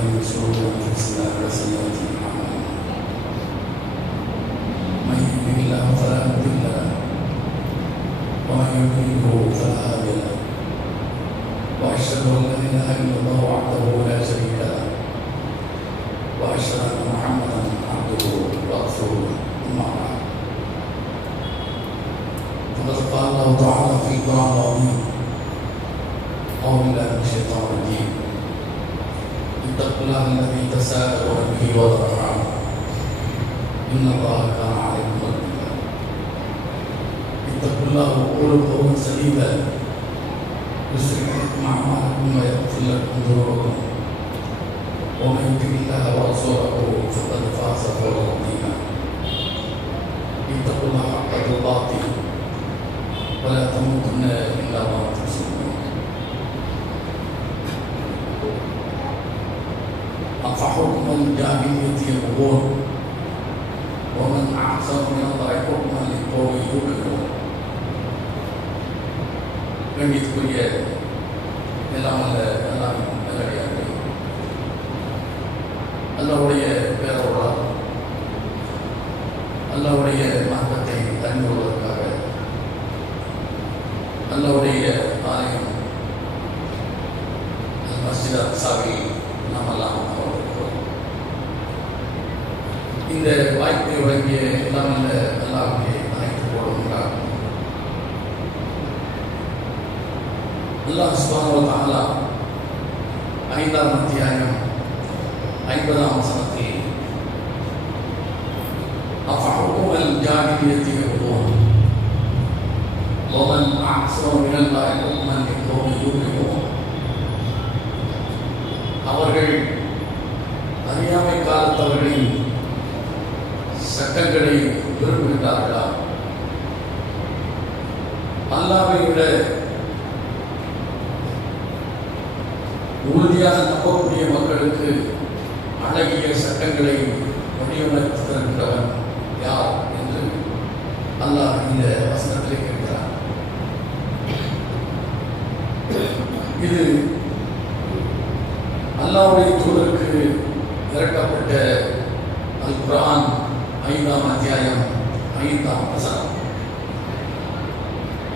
من شرور أنفسنا وسيئات أعمالنا من يهده الله فلا مضل له ومن يضلله فلا هادي له وأشهد أن لا إله إلا الله وحده لا شريك له وأشهد أن محمدا عبده ورسوله أما بعد فقد قال الله تعالى في القرآن العظيم أعوذ بالله من الشيطان الرجيم اتقوا الله الذي تساءلون به والأرحام إن الله كان عليكم رقيبا اتقوا الله وقولوا قولا سديدا يصلح لكم أعمالكم ويغفر لكم ذنوبكم ومن يطع الله ورسوله فقد فاز فوزا عظيما اتقوا الله حق تقاته ولا تموتن إلا وأنتم مسلمون أفحكم الجاهلية يبغون ومن أحسن من الله حكما لقوم يوقنون கண்ணியத்துக்குரிய எல்லாம் நல்லடியார்கள் அல்லாஹ்வுடைய பேரருளால் அல்லாஹ்வுடைய மார்க்கத்தை அறிந்து கொள்வதற்காக அல்லாஹ்வுடைய ஆலயம் மஸ்ஜித் அக்ஸாவில் நாம் எல்லாம் அமர்ந்திருக்கிறோம். இந்த வாய்ப்பை வழங்கிய எல்லாம் அல்லாஹ்வுடைய அனைத்து போடுகிறார். அல்லாஹ் சுப்ஹானஹு வ தஆலா 5ஆம் அத்தியாயம் 50ஆம் வசனத்தில் அஃபஹுக்குமல் ஜாஹிலியத்தி யபூன் வமன் அஹ்ஸனு மினல்லாஹி ஹுக்மன் லிகௌமி யூகினூன் அவர்கள் அறியாமை காலத்தவர்களின் சட்டங்களை விரும்புகிறார்களா? அல்லாஹ்வை விட உறுதியாக நம்பக்கூடிய மக்களுக்கு அழகிய சட்டங்களை வடிவமைத்து தருகிறவன் யார் என்று அல்லாஹ் இந்த வசனத்திலே கேட்கிறார். இது அல்லாஹ்வுடைய தூதருக்கு இறக்கப்பட்ட அல் குர்ஆன் 5ஆம் அத்தியாயம் 5ஆம் வசனம்.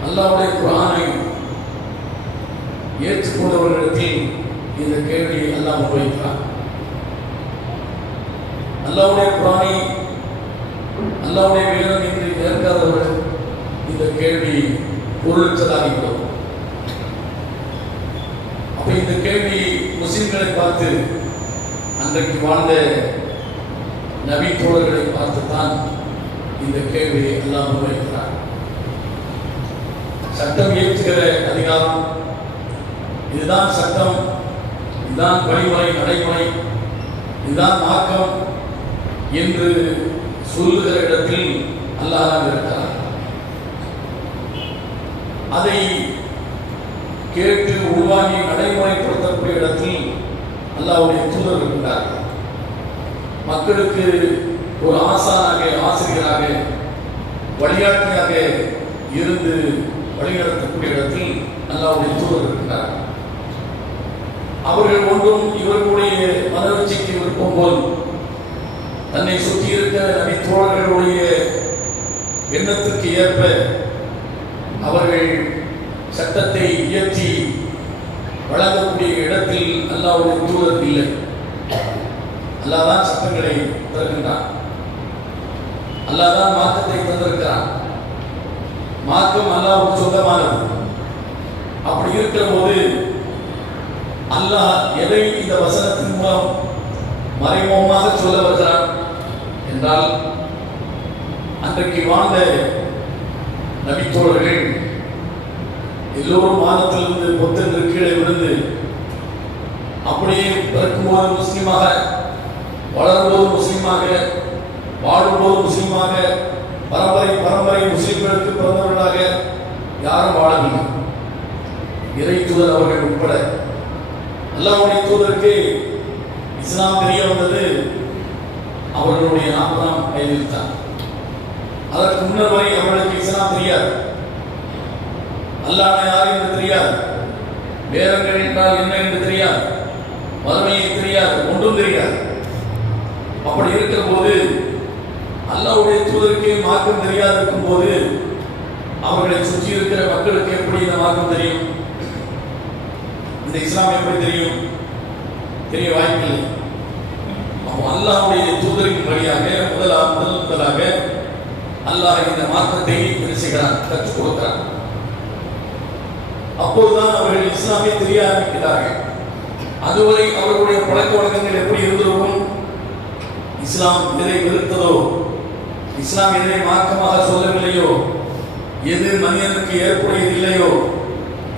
அல்லாஹ்வுடைய குர்ஆனை ஏற்றுக்கொண்டவர்களிடத்தில் இந்த கேள்வியை அல்லாஹ் முன்வைக்கிறார். அல்லாஹ்வுடைய குர்ஆனை அல்லாஹ்வுடைய வேதம் என்று ஏற்காதவர்கள் இந்த கேள்வி பொருளற்றதாகிவிடும். அப்ப இந்த கேள்வி முஸ்லிம்களை பார்த்து அன்றைக்கு வாழ்ந்த நபி தோழர்களை பார்த்துத்தான் இந்த கேள்வியை அல்லாஹ் முன்வைக்கிறார். சட்டம் இயற்றுகிற அதிகாரம், இதுதான் சட்டம், இதுதான் வழிமுறை நடைமுறை, இதுதான் மார்க்கம் என்று சொல்லுகிற இடத்தில் அல்லாஹ் இருக்கிறார். அதை கேட்டு உருவாகி நடைமுறைப்படுத்தக்கூடிய இடத்தில் அல்லாஹ்வுடைய தூதர் இருக்கிறார்கள். மக்களுக்கு ஒரு ஆசானாக, ஆசிரியராக, வழிகாட்டியாக இருந்து வழிநடத்தக்கூடிய இடத்தில் அல்லாஹ்வுடைய தூதர் இருக்கிறார்கள். அவர்கள் ஒன்றும் இவர்களுடைய மனவச்சிக்கு விருப்பம் போல் தன்னை சுற்றி இருக்கிற நபி தோழர்களுடைய எண்ணத்திற்கு ஏற்ப அவர்கள் சட்டத்தை இயற்றி வழங்கக்கூடிய இடத்தில் அல்லாஹ்வுடைய தூதர் இல்லை. அல்லாஹ் தான் சட்டங்களை தருகின்றான். அல்லாஹ் தான் மார்க்கத்தை தந்திருக்கிறான். மார்க்கம் அல்லாஹ்வுக்கு சொந்தமானது. அப்படி இருக்கிற போது அல்லாஹ் எதை இந்த வசனத்தின் மூலம் மறைமுகமாக சொல்ல வருகிறான் என்றால், அன்றைக்கு வாழ்ந்த நபித்தோழர்கள் எல்லோரும் வானத்திலிருந்து பொத்தென்று கீழே விழுந்து அப்படியே பிறக்கும்போது முஸ்லீமாக, வளரும்போது முஸ்லீமாக, வாழும்போது முஸ்லீமாக, பரம்பரை பரம்பரை முஸ்லீம்களுக்கு பிறந்தவர்களாக யாரும் வாழவில்லை. இறை தூதர் அவர்கள் உட்பட. அல்லாஹ்வுடைய தூதருக்கு இஸ்லாம் தெரிய வந்தது அவர்களுடைய 40ஆம் வயதில் தான். அதற்கு முன்னர் வரை அவர்களுக்கு இஸ்லாம் தெரியாது. அல்லாஹ் யார் என்று தெரியாது. வேதங்கள் என்றால் என்ன என்று தெரியாது. மறுமையை தெரியாது. ஒன்றும் தெரியாது. அப்படி இருக்கிற போது அல்லாஹ்வுடைய தூதருக்கே மார்க்கம் தெரியாது இருக்கும் போது அவர்களை சுற்றி இருக்கிற மக்களுக்கு எப்படி இந்த மார்க்கம் தெரியும்? இந்த இஸ்லாம் எப்படி தெரியும்? தெரிய வாய்ப்பில்லை. அப்போ அல்லாஹ்வுடைய தூதரின் வழியாக முதலாக அல்லாஹ் இந்த மார்க்கத்தை என்ன செய்கிறான்? கற்றுக் கொடுக்கிறான். அப்போதுதான் அவர்கள் இஸ்லாமை தெரிய ஆரம்பிக்கிறார்கள். அதுவரை அவர்களுடைய பழக்க வழக்கங்கள் எப்படி இருந்திருக்கும்? இஸ்லாம் எதை வெறுத்ததோ, இஸ்லாம் எதை மார்க்கமாக சொல்லவில்லையோ, எது மனிதனுக்கு ஏற்புடையது இல்லையோ,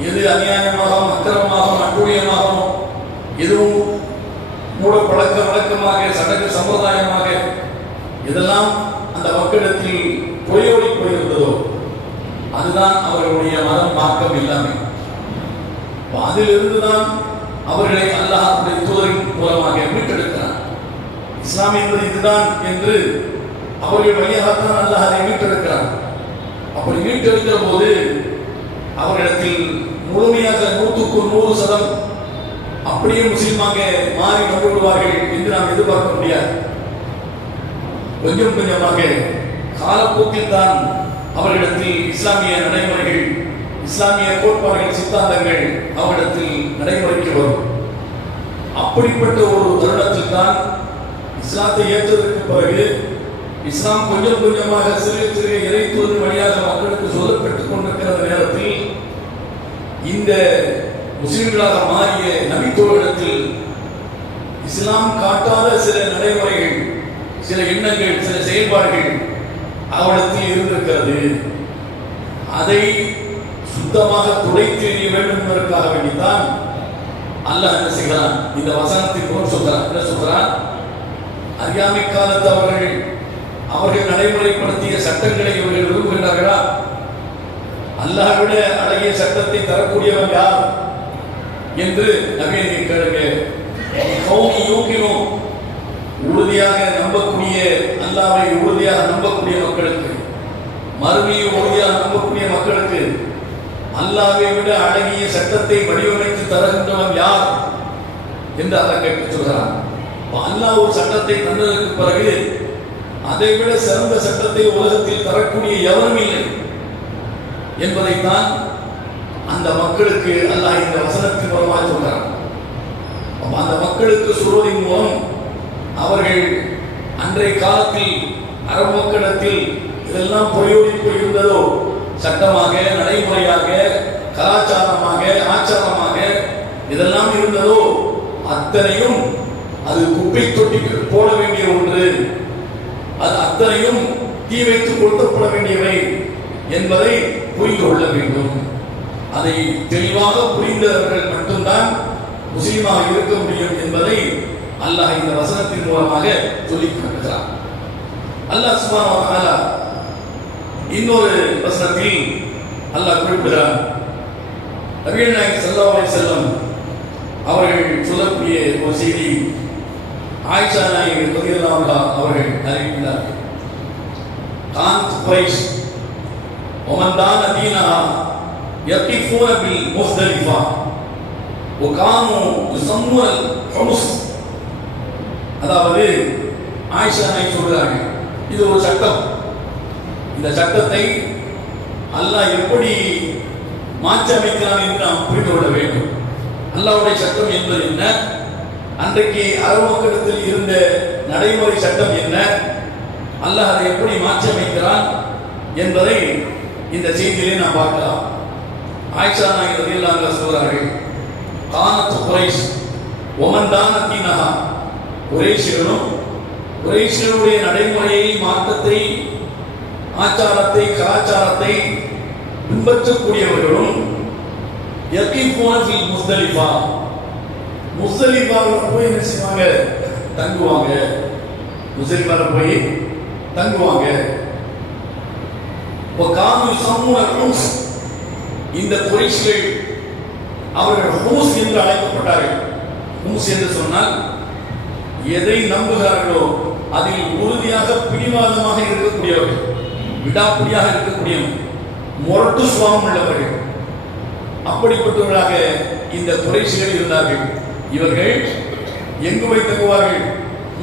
எது அநியாயமாகவும் அக்கிரமமாகவும் அட்டுழியமாகவும் எதுவும் மூட பழக்க வழக்கமாக சடங்கு சம்பிரதாயமாக எதெல்லாம் அந்த மக்களிடத்தில் பொய்யோடி போயிருந்ததோ அதுதான் அவர்களுடைய மதம், மார்க்கம் எல்லாமே. அதிலிருந்துதான் அவர்களை அல்லாஹ்வுடைய தூதரின் மூலமாக மீட்டெடுக்கிறார். இஸ்லாம் என்பது இதுதான் என்று அவர்கள் வழியாகத்தான் அல்லாஹ் அதை மீட்டெடுக்கிறார். அப்படி மீட்டெடுக்கிற போது அவர்களிடத்தில் முழுமையாக 100% அப்படியே முஸ்லீமாக மாறி வந்து விடுவார்கள் என்று நாம் எதிர்பார்க்க முடியாது. கொஞ்சம் கொஞ்சமாக காலப்போக்கில் தான் அவர்களிடத்தில் இஸ்லாமிய நடைமுறைகள், இஸ்லாமிய கோட்பாடுகள், சித்தாந்தங்கள் அவரிடத்தில் நடைமுறைக்கு வரும். அப்படிப்பட்ட ஒரு தருணத்தில் தான் இஸ்லாத்தை ஏற்றதற்கு பிறகு இஸ்லாம் கொஞ்சம் கொஞ்சமாக சிறிய சிறிய இறைத்துவதன் வழியாக மக்களுக்கு சொல்லப்பட்டுக் கொண்டிருக்கிற நேரத்தில் இந்த முஸ்லிம்களாக மாறிய நபித்தோரிடத்தில் இஸ்லாம் காட்டாத சில நடைமுறைகள், சில எண்ணங்கள், சில செயல்பாடுகள் அவரிடத்தில் இருந்திருக்கிறது. அதை சுத்தமாக துடைத்து எறிய வேண்டும் என்பதற்காக வேண்டித்தான் அல்லாஹ் என்ன செய்கிறான்? இந்த வசனத்தின் மூலம் சொல்கிறான். என்ன சொல்கிறான்? அறியாமை காலத்து அவர்கள் நடைமுறைப்படுத்திய சட்டங்களை இவர்கள் விரும்புகிறார்களா? அல்லாஹ் விட அழகிய சட்டத்தை தரக்கூடியவன் யார் என்று நபியை கேளுங்க. உறுதியாக நம்பக்கூடிய, அல்லாஹ்வை உறுதியாக நம்பக்கூடிய மக்களுக்கு, மறுமையை உறுதியாக நம்பக்கூடிய மக்களுக்கு அல்லாஹ்வை விட அழகிய சட்டத்தை வடிவமைத்து தருகின்றவன் யார் என்று அதை கேட்க சொல்கிறான். அல்லாஹ் ஒரு சட்டத்தை தந்ததற்கு பிறகு அதை விட சிறந்த சட்டத்தை உலகத்தில் தரக்கூடிய எவரும் இல்லை என்பதைத்தான் அந்த மக்களுக்கு அல்லாஹ் இந்த வசனத்தின் மூலமாக சொல்கிறான். அந்த மக்களுக்கு சொல்வதன் மூலம் அவர்கள் அன்றைய காலத்தில் அரபு மக்களிடத்தில் இதெல்லாம் பிரயோகிப்பு இருந்ததோ, சட்டமாக, நடைமுறையாக, கலாச்சாரமாக, ஆச்சாரமாக இதெல்லாம் இருந்ததோ அத்தனையும் அது குப்பை தொட்டிக்கு போட வேண்டிய ஒன்று, அது அத்தனையும் தீ வைத்து கொளுத்தப்பட வேண்டியவை என்பதை புரிந்து கொள்ள வேண்டும். அதை தெளிவாக புரிந்தவர்கள் மட்டும்தான் முஸ்லீமாக இருக்க முடியும் என்பதை அல்லாஹ் இந்த வசனத்தின் மூலமாக சொல்லிக் காட்டுகிறார். அல்லாஹ் சுப்ஹானஹு வ தஆலா இன்னொரு வசனத்தில் அல்லாஹ் குறிப்பிடுகிறார். நபிகள் நாயகம் ஸல்லல்லாஹு அலைஹி வஸல்லம் அவர்கள் சொல்லக்கூடிய ஒரு செய்தி ஆயிஷா நாயகி ரலியல்லாஹு அன்ஹா அவர்கள் அறிவிக்கிறார்கள். கான்த் குரைஷ் வமன் தான தீனஹா யகிஃபூன பில் முஸ்தலிஃபா வகானு யுஸம்முன ஹும்ஸ். அதாவது ஆயிஷா நாயகி சொல்றாங்க, இது ஒரு சட்டம். இந்த சட்டத்தை அல்லாஹ் எப்படி மாற்றி அமைக்கிறான் என்று நாம் புரிந்து கொள்ள வேண்டும். அல்லாஹ்வுடைய சட்டம் என்பது என்ன, அன்றைக்கு அரபு மக்களிடத்தில் இருந்த நடைமுறை சட்டம் என்ன, அல்லாஹ் அதை எப்படி மாற்றி அமைக்கிறான் என்பதை இந்த செய்தியிலே நாம் பார்க்கலாம். ஆயிஷா நாயகி ரலியல்லாஹு அன்ஹா சொல்றார்கள், கானத் குரைஷ் வமன் தான தீனஹா. குரைஷிகளுடைய நடைமுறையை, மாற்றத்தை, ஆச்சாரத்தை, கலாச்சாரத்தை பின்பற்றக்கூடியவர்களும் யகீஃபூன ஃபில் முஸ்தலிஃபா, முஸ்தலிஃபாவில் போய் என்ன செய்வாங்க? தங்குவாங்க. முஸ்தலிஃபாவில் போய் தங்குவாங்க. வகானு யுஸம்முன ஹும்ஸ். இந்த குரைஷிகள் அவர்கள் ஹும்ஸ் என்று அழைக்கப்பட்டார்கள். ஹும்ஸ் என்று சொன்னால் எதை நம்புகிறார்களோ அதில் உறுதியாக பிடிவாதமாக இருக்கக்கூடியவர்கள், விடாப்பிடியாக இருக்கக்கூடியவர்கள், முரட்டு சுபாவம் உள்ளவர்கள். அப்படிப்பட்டவர்களாக இந்த குறைஷிகள் இருந்தார்கள். இவர்கள் எங்கு போய் தங்குவார்கள்?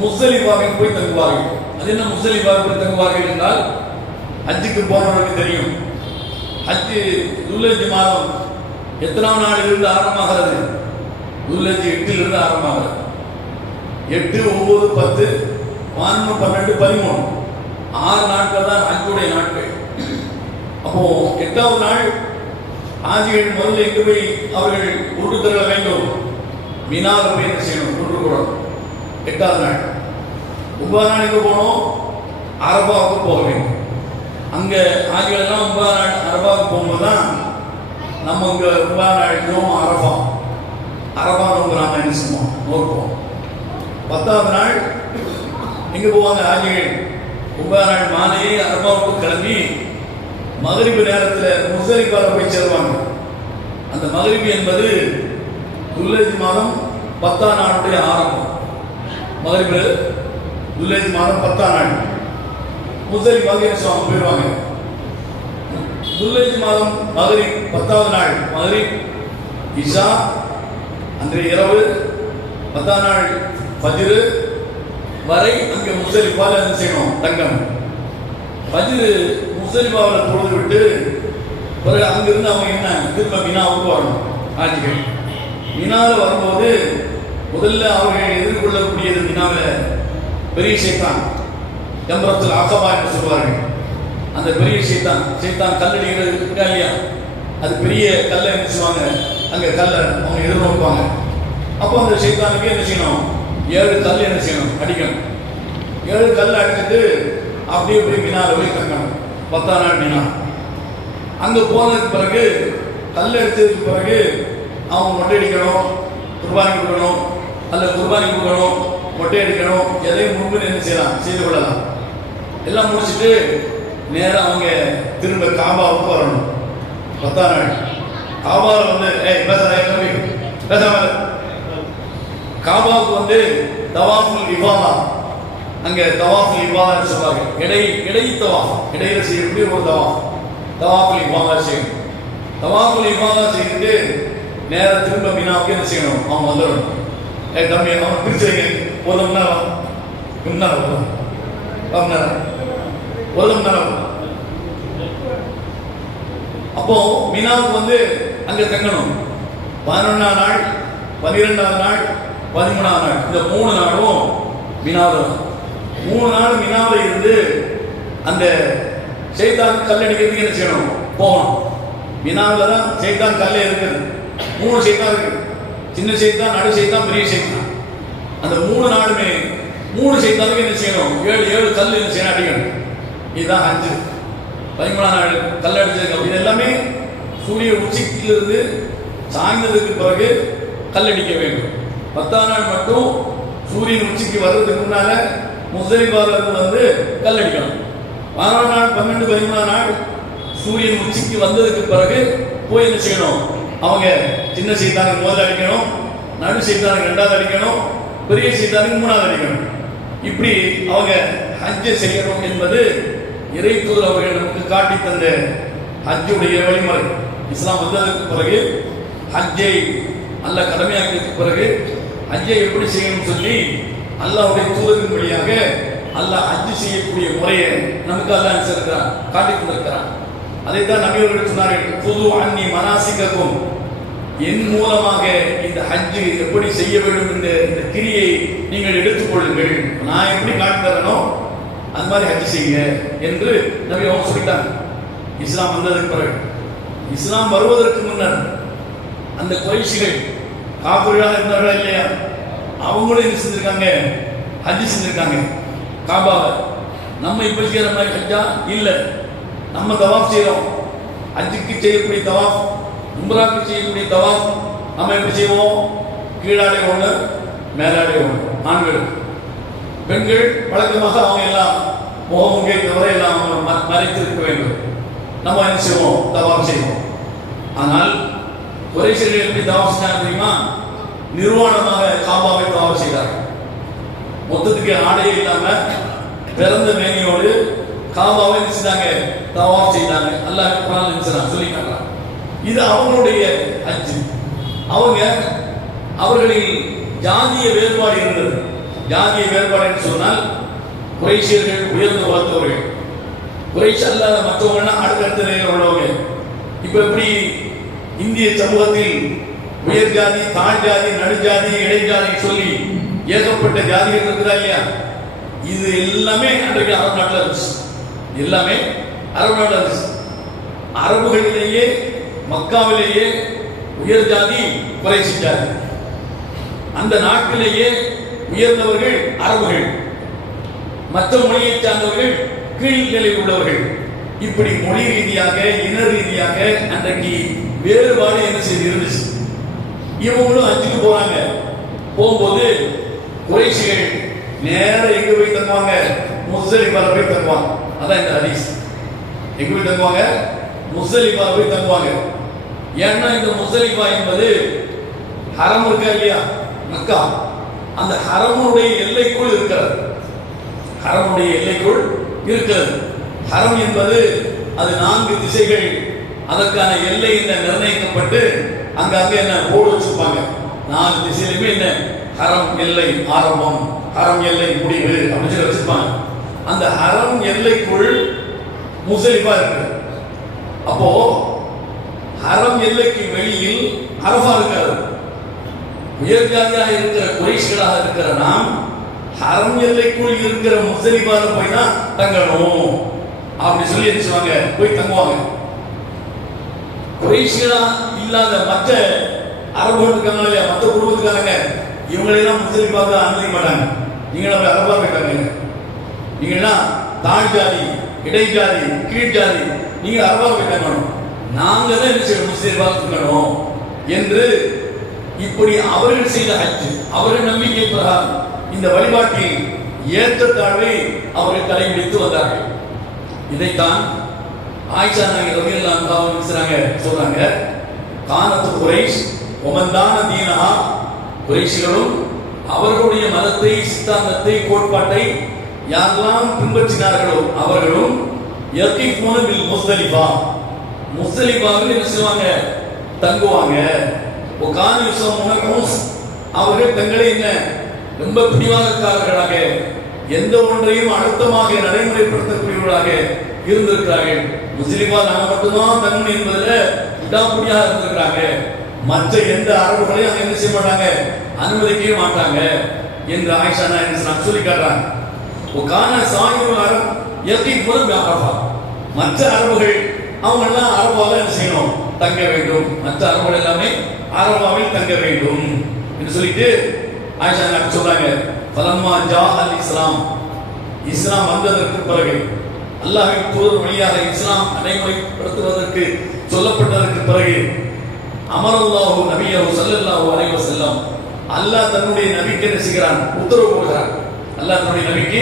முஸ்தலிஃபாவில் போய் தங்குவார்கள். அது என்ன முஸ்தலிஃபாவில் போய் தங்குவார்கள் என்றால், ஹஜ்ஜுக்கு போனவர்களுக்கு தெரியும், ஹஜ்ஜு துல்ஹஜ் மாதம் எத்தனாம் நாளிலிருந்து ஆரம்பமாகிறது? துல்ஹஜ் 8 ஆரம்பமாகிறது. 8, 9, 10, 11, 12, 13 6 நாட்கள் தான் ஹஜ்ஜுடைய நாட்கள். அப்போ 8வது நாள் ஆஜிகள் முதல்ல எங்கு போய் அவர்கள் ஒன்று திரள வேண்டும்? மினாவில் போய் என்ன செய்யணும்? ஒன்று கூடணும். 8வது நாள். 9வது நாள் எங்கே போகணும்? அரபாவுக்கு போக வேண்டும். அங்கே ஆஜிகள் எல்லாம் 9வது நாள் அரபாவுக்கு போகும்போது தான் நம்ம இங்கே 9வது நாள் நோம் அரபா நோம்பு நாம என்ன செய்வோம்? நோற்போம். 10வது நாள் எங்கே போவாங்க ஆஜிகள்? 9வது நாள் மாலையே அரபாவுக்கு கிளம்பி மகரிபு நேரத்தில் முஸ்தலிஃபாவில் போய் சேருவாங்க. அந்த மகரிபு என்பது துல்ஹஜ் மாதம் 10ஆம் நாளுடைய ஆரம்பம். மகரிபு துல்ஹஜ் மாதம் 10ஆம் நாள் முஸ்தலிஃபாவுக்கு போயிடுவாங்க. துல்ஹஜ் மாதம் மகரிப் 10வது நாள் மகரிப் இஷா அன்றைய இரவு 10ஆம் நாள் ஃபஜ்ர் வரை அங்கே முஸ்தலிஃபாவில் என்ன செய்யணும்? தங்கணும். ஃபஜ்ர் முஸ்தலிஃபாவில் பொழுது விட்டு பிறகு அங்கிருந்து அவங்க என்ன திரும்ப மினாவுக்கு வரணும். ஆட்சிகள் மினாவில் வரும்போது முதல்ல அவர்கள் எதிர்கொள்ளக்கூடியது மினாவில் பெரிய ஷைத்தான், ஜம்ரத்துல் அகபா என்று சொல்வார்கள். அந்த பெரிய ஷைத்தான் கல்லடிகள் இருக்கா இல்லையா, அது பெரிய கல்லை என்ன செய்வாங்க? அங்கே கல்லை அவங்க எதிர்நோக்குவாங்க. அப்போ அந்த ஷைத்தானுக்கு என்ன செய்யணும்? 7 கல் என்ன செய்யணும்? அடிக்கணும். 7 கல் அடிச்சுட்டு அப்படியே போய் மினாவில் போய் தங்கணும். 10ஆம் நாள் மினா. அங்கே போனதுக்கு பிறகு கல் எடுத்ததுக்கு பிறகு அவங்க மொட்டை அடிக்கணும், குர்பானி கொடுக்கணும், அல்ல குர்பானி கொடுக்கணும், மொட்டை அடிக்கணும், எதையும் முன்பு என்ன செய்யலாம்? செய்து கொள்ளலாம். எல்லாம் முடிச்சுட்டு நேரம் அவங்க திரும்ப காபாவுக்கு வரணும். 10ஆம் நாள் காபாவில் வந்து பேசாம காபாவுக்கு வந்து தவாஃபுல் இஃபாதா, அங்கே தவாஃபுல் இஃபாதா சொல்றாங்க. இடை தவாஃப், இடையில செய்யக்கூடிய ஒரு தவாஃபுல் இஃபாதா செய்யணும். தவாஃபுல் இஃபாதா செய்துட்டு நேரம் திரும்ப மினாவுக்கு என்ன செய்யணும்? அவங்க வந்துடணும். தம்பி அவன் பிரிச்சுங்க, ஒரு மணி நேரம் அப்போ மினாவுக்கு வந்து அங்க தங்கணும். 11ஆம் நாள், 12ஆம் நாள், 13ஆம் நாள், இந்த 3 நாளும் மினாவில் 3 நாள் மினாவில் இருந்து அந்த ஷைத்தான் கல் அடிக்கிறதுக்கு என்ன செய்யணும்? போகணும். மினாவில் தான் ஷைத்தான் கல்லே இருக்குது. 3 ஷைத்தான் இருக்கு. சின்ன ஷைத்தான், நடு ஷைத்தான், பெரிய ஷைத்தான். அந்த 3 நாளுமே 3 ஷைத்தானுக்கு என்ன செய்யணும்? 7 கல் என்ன செய்யணும்? அடிக்கணும். இதுதான் ஹஜ்ஜு. 13ஆம் நாள் கல் அடிச்சது. இது எல்லாமே சூரிய உச்சியிலிருந்து சாய்ந்ததுக்கு பிறகு கல் அடிக்க வேண்டும். 10ஆம் நாள் மட்டும் சூரியன் உச்சிக்கு வர்றதுக்கு முன்னால முஸ்தலிஃபாவிலிருந்து வந்து கல் அடிக்கணும். 11ஆம் நாள், 12, 13ஆம் நாள் சூரியன் உச்சிக்கு வந்ததுக்கு பிறகு போய் என்ன செய்யணும்? அவங்க சின்ன சைத்தானுக்கு முதல்ல அடிக்கணும், நடு சைத்தானுக்கு 2வது அடிக்கணும், பெரிய சைத்தானுக்கு 3வது அடிக்கணும். இப்படி அவங்க ஹஜ்ஜை செய்யணும் என்பது இறை தூதர் அவர்கள் நமக்கு காட்டி தந்த ஹஜ்ஜுடைய வழிமுறை. இஸ்லாம் வந்ததற்கு பிறகு ஹஜ்ஜை அல்லாஹ் கடமையாக்கியதுக்கு பிறகு ஹஜ்ஜை எப்படி செய்யணும்னு சொல்லி அல்லாஹ்வுடைய தூதரின் வழியாக அல்லாஹ் ஹஜ்ஜு செய்யக்கூடிய முறையை நமக்கு அல்லாஹ் இருக்கிறான், காட்டி தந்திருக்கிறான். அதை தான் நபி அவர்கள் சொன்னார்கள், குது அன்னி மனாசிகக்கும், என் மூலமாக இந்த ஹஜ்ஜு எப்படி செய்ய வேண்டும் என்ற இந்த கிரியை நீங்கள் எடுத்துக்கொள்ளுங்கள். நான் எப்படி காட்டி தரனோ அது மாதிரி ஹஜ்ஜு செய்யுங்க என்று நபி அவங்க சொல்லிட்டாங்க. இஸ்லாம் வந்ததற்கு பிறகு, இஸ்லாம் வருவதற்கு முன்னர் அந்த குறைஷிகள் காபிர்களாக இருந்தார்களா இல்லையா, அவங்களும் என்ன செஞ்சிருக்காங்க? ஹஜ்ஜு செஞ்சிருக்காங்க காபாவை. நம்ம இப்ப செய்யற மாதிரி ஹஜ்ஜா இல்லை. நம்ம தவாஃப் செய்யறோம். ஹஜ்ஜுக்கு செய்யக்கூடிய தவாஃப், உம்ராக்கு செய்யக்கூடிய தவாஃப் நம்ம எப்படி செய்வோம்? கீழாடை ஒன்று, மேலாடை ஒன்று. ஆண்கள், பெண்கள் வழக்கமாக அவங்க எல்லாம் முகமுகை தவிர எல்லாம் மறைத்திருக்க வேண்டும். நம்ம என்ன செய்வோம்? தவாஃப் செய்வோம். ஆனால் குறைஷிகள் எப்படி தவாஃப் செய்தாங்க தெரியுமா? நிர்வாணமாக காபாவை தவாஃப் செய்தார்கள். மொத்தத்துக்கு ஆடையே இல்லாம பிறந்த மேனியோடு காபாவை நினைச்சாங்க, தவாஃப் செய்தாங்க. அல்லாஹ் குர்ஆன்ல நினைச்சாங்க, சொல்லிட்டாங்க. இது அவங்களுடைய ஹஜ். அவர்களில் ஜாதிய வேறுபாடு இருந்தது. ஜாதிய வேறுபாடு என்று சொன்னால் குறைஷியர்கள் உயர்ந்து வளர்த்தவர்கள், குறைஷ் அல்லாத மற்றவங்கள்லாம் அடுத்தடுத்த நிலையில் உள்ளவங்க. இப்ப எப்படி இந்திய சமூகத்தில் உயர் ஜாதி, தாழ் ஜாதி, நடுஜாதி, இடைஜாதி சொல்லி ஏகப்பட்ட ஜாதிகள் இருக்குதா இல்லையா? இது எல்லாமே அன்றைக்கு அரபு நாட்டில் இருந்துச்சு. எல்லாமே அரபு நாட்டில் இருந்துச்சு. அரபுகளிலேயே மக்காவிலேயே உயர் ஜாதி குறைஷி ஜாதி. அந்த நாட்டிலேயே உயர்ந்தவர்கள் அரபுகள், மற்ற மொழியை சார்ந்தவர்கள் கீழ்நிலையில் உள்ளவர்கள். இப்படி மொழி ரீதியாக இன ரீதியாக அன்றைக்கு வேறுபாடு என்ன செய்து இருந்துச்சு. இவங்களும் அஞ்சுக்கு போறாங்க. போகும்போது குறைஷிகள் நேர எங்க போய் தங்குவாங்க? முஸ்தலிஃபால போய் தங்குவாங்க. அதான் இந்த ஹதீஸ். எங்க போய் தங்குவாங்க? முஸ்தலிஃபால போய் தங்குவாங்க. ஏன்னா இந்த முஸ்தலிஃபா என்பது ஹரம் இருக்கா இல்லையா, மக்கா, அந்த ஹரமுடைய எல்லைக்குள் இருக்கிறது. ஹரமுடைய எல்லைக்குள் இருக்கிறது. ஹரம் என்பது அது 4 திசைகள், அதற்கான எல்லை என்ன நிர்ணயிக்கப்பட்டு அங்க என்ன போர்டு வச்சிருப்பாங்க. 4 திசையிலுமே என்ன ஹரம் எல்லை ஆரம்பம், ஹரம் எல்லை முடிவு அப்படின்னு சொல்லி வச்சிருப்பாங்க. அந்த ஹரம் எல்லைக்குள் முஸ்தலிஃபா இருக்கு. அப்போ ஹரம் எல்லைக்கு வெளியில் அரஃபா இருக்காது. உயர் ஜாதியாக இருக்கிற குறைஷிகளாக இருக்கிற நாம் ஹரம் எல்லைக்குள் இருக்கிற முஸ்தலிஃபால போய் தான் தங்கணும் அப்படி சொல்லி என்ன செய்வாங்க? போய் தங்குவாங்க. குறைஷிகளா இல்லாத மற்ற அரபுகள் இருக்காங்க இல்லையா, மற்ற குடும்பத்துக்காரங்க, இவங்களெல்லாம் முஸ்தலிஃபாவுக்கு அனுமதிக்க மாட்டாங்க. நீங்க அரபா போயிட்டாங்க, நீங்கள்லாம் தாழ் ஜாதி, இடைஜாதி, கீழ் ஜாதி, நீங்க அரபா போயிட்டாங்க, நாங்க தான் என்ன செய்யணும்? முஸ்தலிஃபாவுக்கு இருக்கணும் என்று இப்படி அவர்கள் செய்த ஹஜ், அவர்கள் நம்பிக்கை பிரகாரம் இந்த வழிபாட்டில் ஏற்றத்தாழ்வை அவர்கள் கடைபிடித்து வந்தார்கள். இதைத்தான் ஆயிஷா நாயகி ரலியல்லாஹு அன்ஹா சொல்றாங்க, கானத்து குறைஷ் ஒமந்தான தீனஹா, குறைஷிகளும் அவர்களுடைய மதத்தை, சித்தாந்தத்தை, கோட்பாட்டை யாரெல்லாம் பின்பற்றினார்களோ அவர்களும் யகீஃபூன பில் முஸ்தலிஃபா, முஸ்தலிஃபாவில் என்ன செய்வாங்க? தங்குவாங்க. ஒகான யுஸம்முன ஹூஸ், அவர்கள் தங்களை என்ன ரொம்ப பிடிவாதக்காரர்களாக, எந்த ஒன்றையும் அழுத்தமாக நடைமுறைப்படுத்தக்கூடியவர்களாக இருந்திருக்கிறார்கள். முஸ்லிமா நாங்க மட்டும்தான் தங்கணும் என்பதில் விடாப்பிடியாக இருந்திருக்கிறாங்க. மற்ற எந்த அரபுகளையும் அங்க என்ன செய்ய மாட்டாங்க? அனுமதிக்கவே மாட்டாங்க என்று ஆயிஷா நாயகி சொல்லி காட்டுறாங்க. ஒகான சாயிபுல் அரப் யகீஃபூன பி அரஃபா, மற்ற அரபுகள் அவங்க எல்லாம் அரபாவில் என்ன செய்யணும்? தங்க வேண்டும். மற்ற அரபுகள் எல்லாமே அரபாவில் தங்க வேண்டும் என்று சொல்லிட்டு ஆயிஷா நாயகி சொல்றாங்க, ஃபலம்மா ஜா அல் இஸ்லாம், இஸ்லாம் வந்ததற்கு பிறகு, அல்லாஹ்வின் தூதர் வழியாக இஸ்லாம் நடைமுறைப்படுத்துவதற்கு சொல்லப்பட்டதற்கு பிறகு, அமரல்லாஹு நபியஹு ஸல்லல்லாஹு அலைஹி வஸல்லம், அல்லாஹ் தன்னுடைய நபிக்கு என்ன செய்கிறான்? உத்தரவு போடுகிறான். அல்லாஹ் தன்னுடைய நபிக்கு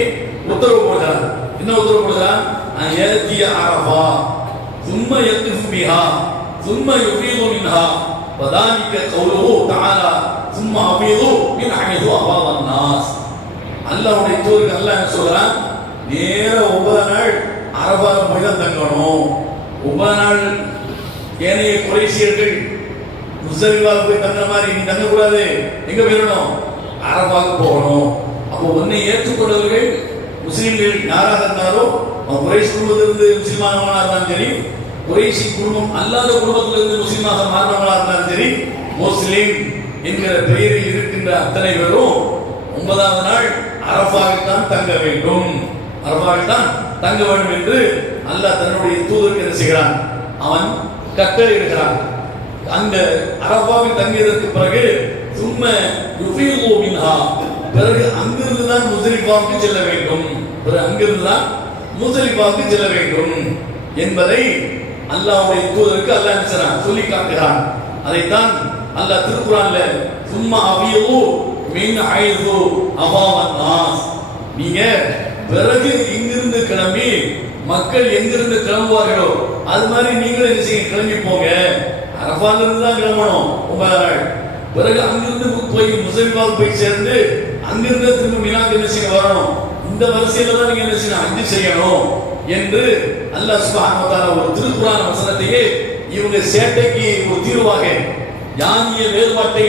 உத்தரவு போடுகிறான். என்ன உத்தரவு போடுகிறான்? அயதிய அரஃபா ثم يقف بها ثم يفيض منها وذلك قوله تعالى ثم أفيضوا من حيث أفاض الناس. அல்லாஹ்வுடைய தூதர் அல்லாஹ் என்ன சொல்றான்? நேர 9 நாள் அரஃபா போய் தான் தங்கணும். 9 நாள் ஏனைய குறைஷியர்கள் முஸ்தலிஃபாவுக்கு போய் தங்குற மாதிரி நீ தங்க கூடாது. எங்க போயிடணும்? அரஃபாவுக்கு போகணும். அப்போ உன்னை ஏற்றுக்கொண்டவர்கள் முஸ்லிம்கள் யாராக இருந்தாரோ, குறைஷ் குடும்பத்திலிருந்து முஸ்லிமானவங்களா இருந்தாலும் சரி, குறைஷி குடும்பம் அல்லாத குடும்பத்திலிருந்து முஸ்லிமாக மாறினவங்களா இருந்தாலும் சரி, முஸ்லிம் என்கிற பெயரில் இருக்கின்ற அத்தனை பேரும் 9வது நாள் அரஃபாவில் தான் தங்க வேண்டும், அரஃபாவில் தான் தங்க வேண்டும் என்று அல்லாஹ் தன்னுடைய தூதருக்கு என்ன செய்கிறான்? அவன் கட்டளை இடுகிறான். அந்த அரஃபாவில் தங்கியதற்கு பிறகு சும்ம யுஃபீது மின்ஹா, பிறகு அங்கிருந்து தான் முஸ்தலிஃபாவுக்கு செல்ல வேண்டும், பிறகு அங்கிருந்து தான் முஸ்தலிஃபாவுக்கு செல்ல வேண்டும் என்பதை அல்லாஹ்வுடைய தூதருக்கு அல்லாஹ் என்ன செய்றான்? சொல்லி காட்டுகிறான். அதைத்தான் அல்லாஹ் திருக்குர்ஆன்ல சும்மா அஃபீது மின் ஹைது அஃபாவன் நாஸ், நீங்க பிறகு இங்கிருந்து கிளம்பி மக்கள் எங்கிருந்து கிளம்புவார்களோ அது மாதிரி நீங்களும் என்ன செய்ய? கிளம்பி போங்க. அரஃபால இருந்து தான் கிளம்பணும் 9 நாள். பிறகு அங்கிருந்து போய் முஸ்தலிஃபாவுக்கு போய் சேர்ந்து அங்கிருந்து திரும்ப மினாக்கு என்ன செய்ய வரணும். இந்த வரிசையில தான் நீங்க என்ன செய்யணும்? ஹஜ் செய்யணும் என்று அல்லாஹ் சுப்ஹானஹு வ தஆலா ஒரு திருக்குர்ஆன் வசனத்தையே இவங்க சேட்டைக்கு ஒரு தீர்வாக, ஜாதிய வேறுபாட்டை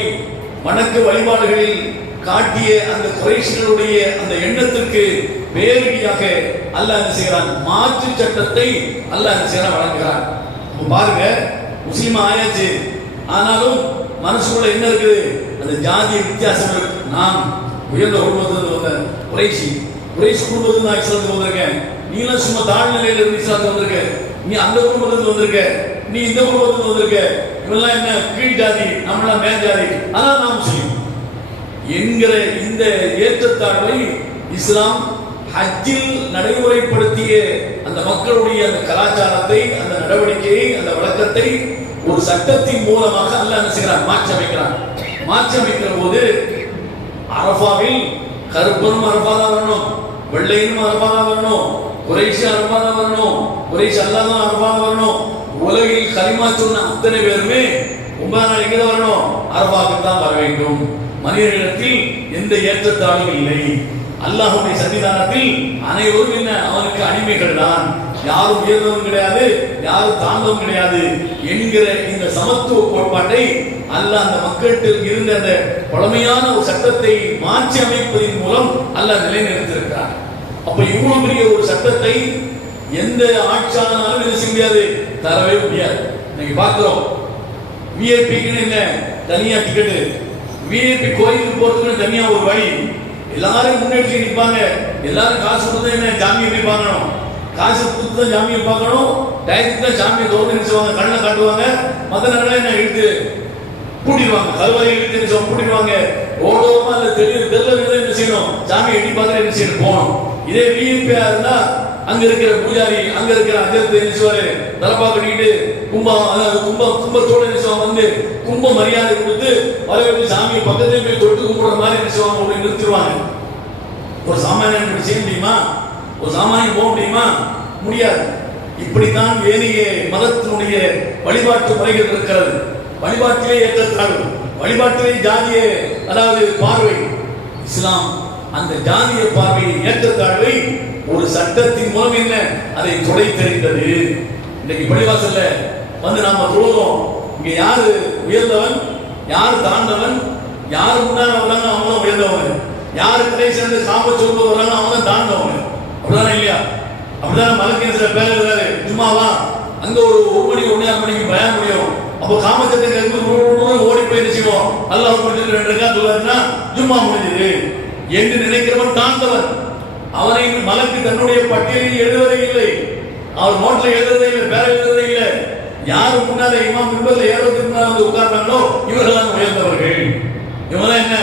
வணக்க வழிபாடுகளில் காட்டிய அந்த குறைஷிகளுடைய அந்த எண்ணத்திற்கு வேறுடியாக அல்லாஹ் என்ன செய்கிறான், மாற்று சட்டத்தை அல்லாஹ் என்ன செய்கிறான், வழங்குகிறான். பாருங்க, முஸ்லீம் ஆயாச்சு, ஆனாலும் மனசுக்குள்ள என்ன இருக்குது, அந்த ஜாதிய வித்தியாசம் இருக்கு. நான் உயர்ந்த குடும்பத்தில் வந்த குறைஷி குடும்பத்தில் நான் இஸ்லாத்துக்கு வந்திருக்கேன். நீலாம் சும்மா தாழ்நிலையில இருந்து இஸ்லாத்துக்கு வந்திருக்க, நீ அந்த குடும்பத்தில் வந்திருக்க, நீ இந்த குடும்பத்தில் வந்திருக்க, இவெல்லாம் என்ன கீழ் ஜாதி, நம்மளாம் மேல் ஜாதி, ஆனால் நான் முஸ்லீம் என்கிற இந்த ஏற்றத்தாழ்வை இஸ்லாம் ஹஜ்ஜில் நடைமுறைப்படுத்திய அந்த மக்களுடைய அந்த கலாச்சாரத்தை, அந்த நடவடிக்கையை, அந்த வழக்கத்தை ஒரு சட்டத்தின் மூலமாக அல்லாஹ் என்ன செய்கிறான், மாற்றி அமைக்கிறான். மாற்றி அமைக்கிற போது அரஃபாவில் கருப்பனும் அரஃபா தான் வரணும், வெள்ளையனும் அரஃபா தான் வரணும், குறைஷி அரஃபா தான் வரணும், குறைஷி அல்லாஹ் அரஃபா தான் வரணும். உலகில் கலிமா சொன்ன அத்தனை பேருமே 9 நாள் எங்கே வரணும், அரஃபாவுக்கு தான் வர வேண்டும். மனிதர்களிடத்தில் எந்த ஏற்றத்தாழ்வும் இல்லை. அல்லாஹ்வுடைய சன்னிதானத்தில் அனைவரும் என்ன, அவனுக்கு அடிமைகள் தான். யாரும் உயர்ந்தவன் கிடையாது, யாரும் தாழ்ந்தவன் கிடையாது என்கிற இந்த சமத்துவ கோட்பாட்டை அல்லாஹ் அந்த மக்களுக்கு இருந்த அந்த பழமையான ஒரு சட்டத்தை மாற்றி அமைப்பதன் மூலம் அல்லாஹ் நிலைநிறுத்திருக்கிறார். அப்ப இவ்வளவு பெரிய ஒரு சட்டத்தை எந்த ஆட்சியாளனாலும் என்ன செய்ய முடியாது, தரவே முடியாது. நீங்க பார்க்கிறோம், விஐபிக்குன்னு என்ன தனியா டிக்கெட்டு, விஐபி கோயிலுக்கு போறதுக்கு தனியா ஒரு வழி, எல்லாரும் முன்னெடுத்து நிற்பாங்க. எல்லாரும் காசு கொடுத்து என்ன ஜாமியை போய் பார்க்கணும், காசு கொடுத்து தான் ஜாமியை பார்க்கணும், டயத்துக்கு தான் ஜாமியை தோற்று நினைச்சுவாங்க, கண்ணை காட்டுவாங்க, மற்ற நேரங்களே என்ன இழுத்து பூட்டிடுவாங்க, கருவறை இழுத்து நினைச்சவங்க பூட்டிடுவாங்க. ஓடோமா இல்லை தெரியல என்ன செய்யணும், ஜாமியை எட்டி பார்த்து என்ன செய்யணும், போகணும். இதே விஐபியா இருந்தா அங்க இருக்கிற பூஜாரி, அங்க இருக்கிற அஜர்த்து என்ன செய்வாரு, தலப்பா கட்டிக்கிட்டு கும்பத்தோட என்ன வந்து கும்ப மரியாதை கொடுத்து வரவேற்று சாமியை பக்கத்தையும் போய் தொட்டு கும்பிடுற மாதிரி என்ன செய்வாங்க, நிறுத்திடுவாங்க. ஒரு சாமானியன் இப்படி செய்ய முடியுமா, ஒரு சாமானியன் போக முடியுமா, முடியாது. இப்படித்தான் ஏனைய மதத்தினுடைய வழிபாட்டு முறைகள் இருக்கிறது. வழிபாட்டிலே ஏற்றத்தாழ்வு, வழிபாட்டிலே ஜாதிய அதாவது பார்வை. இஸ்லாம் அந்த ஜாதிய பார்வையை ஏற்றத்தாழ்வை ஒரு சட்டத்தின் மூலம் என்ன அதை துடை தெரிந்தது. இன்னைக்கு பள்ளிவாசல்ல வந்து நாம தொழுகிறோம், இங்க யாரு உயர்ந்தவன், யாரு தாழ்ந்தவன், யாரு முன்னாடி வர்றாங்க அவங்களும் உயர்ந்தவங்க, யாரு கடைசி வந்து சாம சொல்ல வர்றாங்க அவங்க தாழ்ந்தவங்க. அப்படிதானே இல்லையா? அப்படிதான் மலக்கின் சில பேர் இருக்காரு, சும்மாவா அங்க ஒரு 1 மணி 1:30 மணிக்கு பயம் முடியும். அப்போ காமச்சத்தை ஓடி போய் நினைச்சுவோம், அல்லாஹ் கொஞ்சம் 2 ரக்காத் தொழுதுனா ஜும்மா முடிஞ்சது என்று நினைக்கிறவன் தாழ்ந்தவன். அவனை மலக்கு தன்னுடைய பட்டியலில் எழுதுவதே இல்லை, அவர் நோட்ல எழுதுறதே இல்லை, பேர எழுதுறதே இல்லை. யாரு முன்னாலே இமாம் மிம்பர்ல ஏறதுக்கு முன்னால வந்து உட்கார்ந்தாங்களோ இவர்கள் தான் உயர்ந்தவர்கள். இவங்க என்ன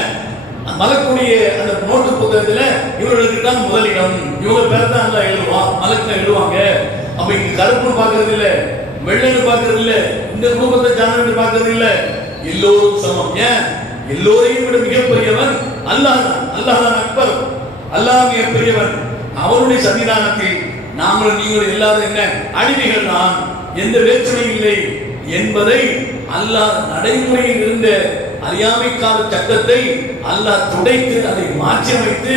மலக்குடைய அந்த நோட்டு புத்தகத்துல இவர்களுக்கு தான் முதலிடம், இவங்க பேர் தான் எல்லாம் எழுதுவான், மலக்கு எழுதுவாங்க. அப்ப இங்க கருப்பு பார்க்கறது இல்ல, வெள்ளன்னு பார்க்கறது இல்ல, இந்த குடும்பத்தை ஜானன்னு பார்க்கறது இல்ல, எல்லோரும் சமம். ஏன்? எல்லோரையும் விட மிகப்பெரியவன் அல்லாஹ் தான். அல்லாஹ் தான் அக்பர், அல்லாஹ் மிகப்பெரியவன். அவருடைய சன்னிதானத்தில் நாங்களும் நீங்களும் எல்லாரும் என்ன அடிமைகள் தான், எந்த வேற்றுமை இல்லை என்பதை அல்லாஹ் நடைமுறையில் இருந்த அறியாமைக்கான சட்டத்தை அல்லாஹ் துடைத்து அதை மாற்றி அமைத்து,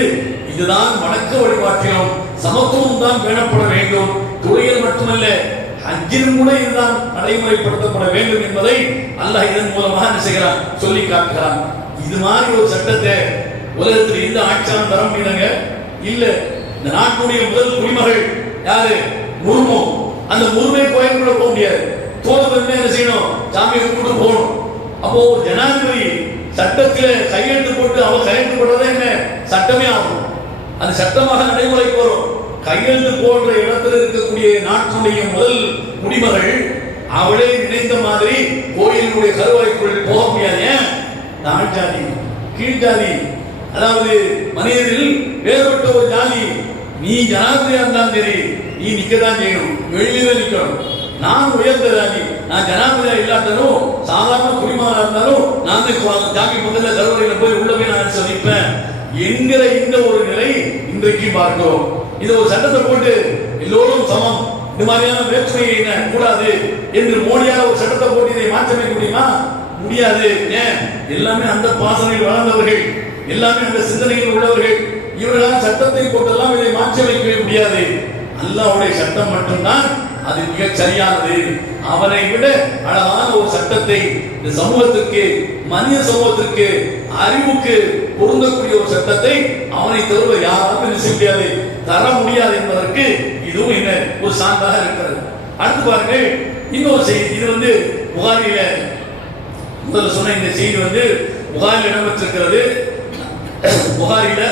இதுதான் வணக்க வழிபாட்டிலும் சமத்துவம் தான் பேணப்பட வேண்டும், தொழில் மட்டுமல்ல ஹஜ்ஜிலும் கூட இதுதான் நடைமுறைப்படுத்தப்பட வேண்டும் என்பதை அல்லாஹ் இதன் மூலமாக என்ன செய்கிறான், சொல்லி காட்டுகிறான். இது மாதிரி ஒரு சட்டத்தை உலகத்தில் எந்த ஆட்சியாளரும் தர முடியலங்க. இல்ல, இந்த நாட்டுடைய முதல் குடிமகள் யாரு? முர்மு. அந்த முர்மே கோயிலுக்குள்ள போக முடியாது, தோல்வி என்ன செய்யணும், சாமியை கும்பிட்டு போகணும். அப்போ ஒரு ஜனாதிபதி சட்டத்தில கையெழுத்து போட்டு அவன் கையெழுத்து போடுறதா என்ன சட்டமே ஆகும், அது சட்டமாக நடைமுறைக்கு வரும். கையெழுத்து போன்ற இடத்துல இருக்கக்கூடிய நாட்டுடைய முதல் குடிமகள் அவளே நினைத்த மாதிரி கோயிலுடைய கருவறைக்குள் போக முடியாது. ஏன்? தாழ் ஜாதி, கீழ் ஜாதி, அதாவது மனிதரில் வேறுபட்ட ஒரு ஜாதி. நீ ஜனாதிபதியா இருந்தாலும் சரி, நீ நிக்கதான் செய்யணும், வெளியில நிக்கணும். நான் உயர்ந்த ஜாதி, நான் ஜனாதிபதியா இல்லாட்டாலும் சாதாரண குடிமகனா இருந்தாலும் நான் ஜாமி பக்கத்துல கருவறையில போய் உள்ள போய் நான் சந்திப்பேன் என்கிற இந்த ஒரு நிலை இன்றைக்கு பார்க்கிறோம். இது ஒரு சட்டத்தை போட்டு எல்லோரும் சமம், இந்த மாதிரியான வேற்றுமையை என்ன கூடாது என்று மோடியாக ஒரு சட்டத்தை போட்டு இதை மாற்றமைக்க முடியுமா? முடியாது. ஏன்? எல்லாமே அந்த பாசனையில் வளர்ந்தவர்கள், எல்லாமே அந்த சிந்தனையில் உள்ளவர்கள். இவர்களால் சட்டத்தை போட்டெல்லாம் இதை மாற்றி வைக்கவே முடியாது. அல்லாஹ்வுடைய சட்டம் மட்டும்தான் அது மிக சரியானது. அவனை விட அழகான ஒரு சட்டத்தை இந்த சமூகத்திற்கு, மனித சமூகத்திற்கு, அறிவுக்கு பொருந்தக்கூடிய ஒரு சட்டத்தை அவனை தவிர யாரும் என்ன செய்ய முடியாது, தர முடியாது என்பதற்கு இதுவும் என்ன ஒரு சான்றாக இருக்கிறது. அடுத்து பாருங்கள் இன்னொரு செய்தி. இது புகாரில முதல்ல சொன்ன இந்த செய்தி புகாரில் இடம்பெற்றிருக்கிறது. புகாரில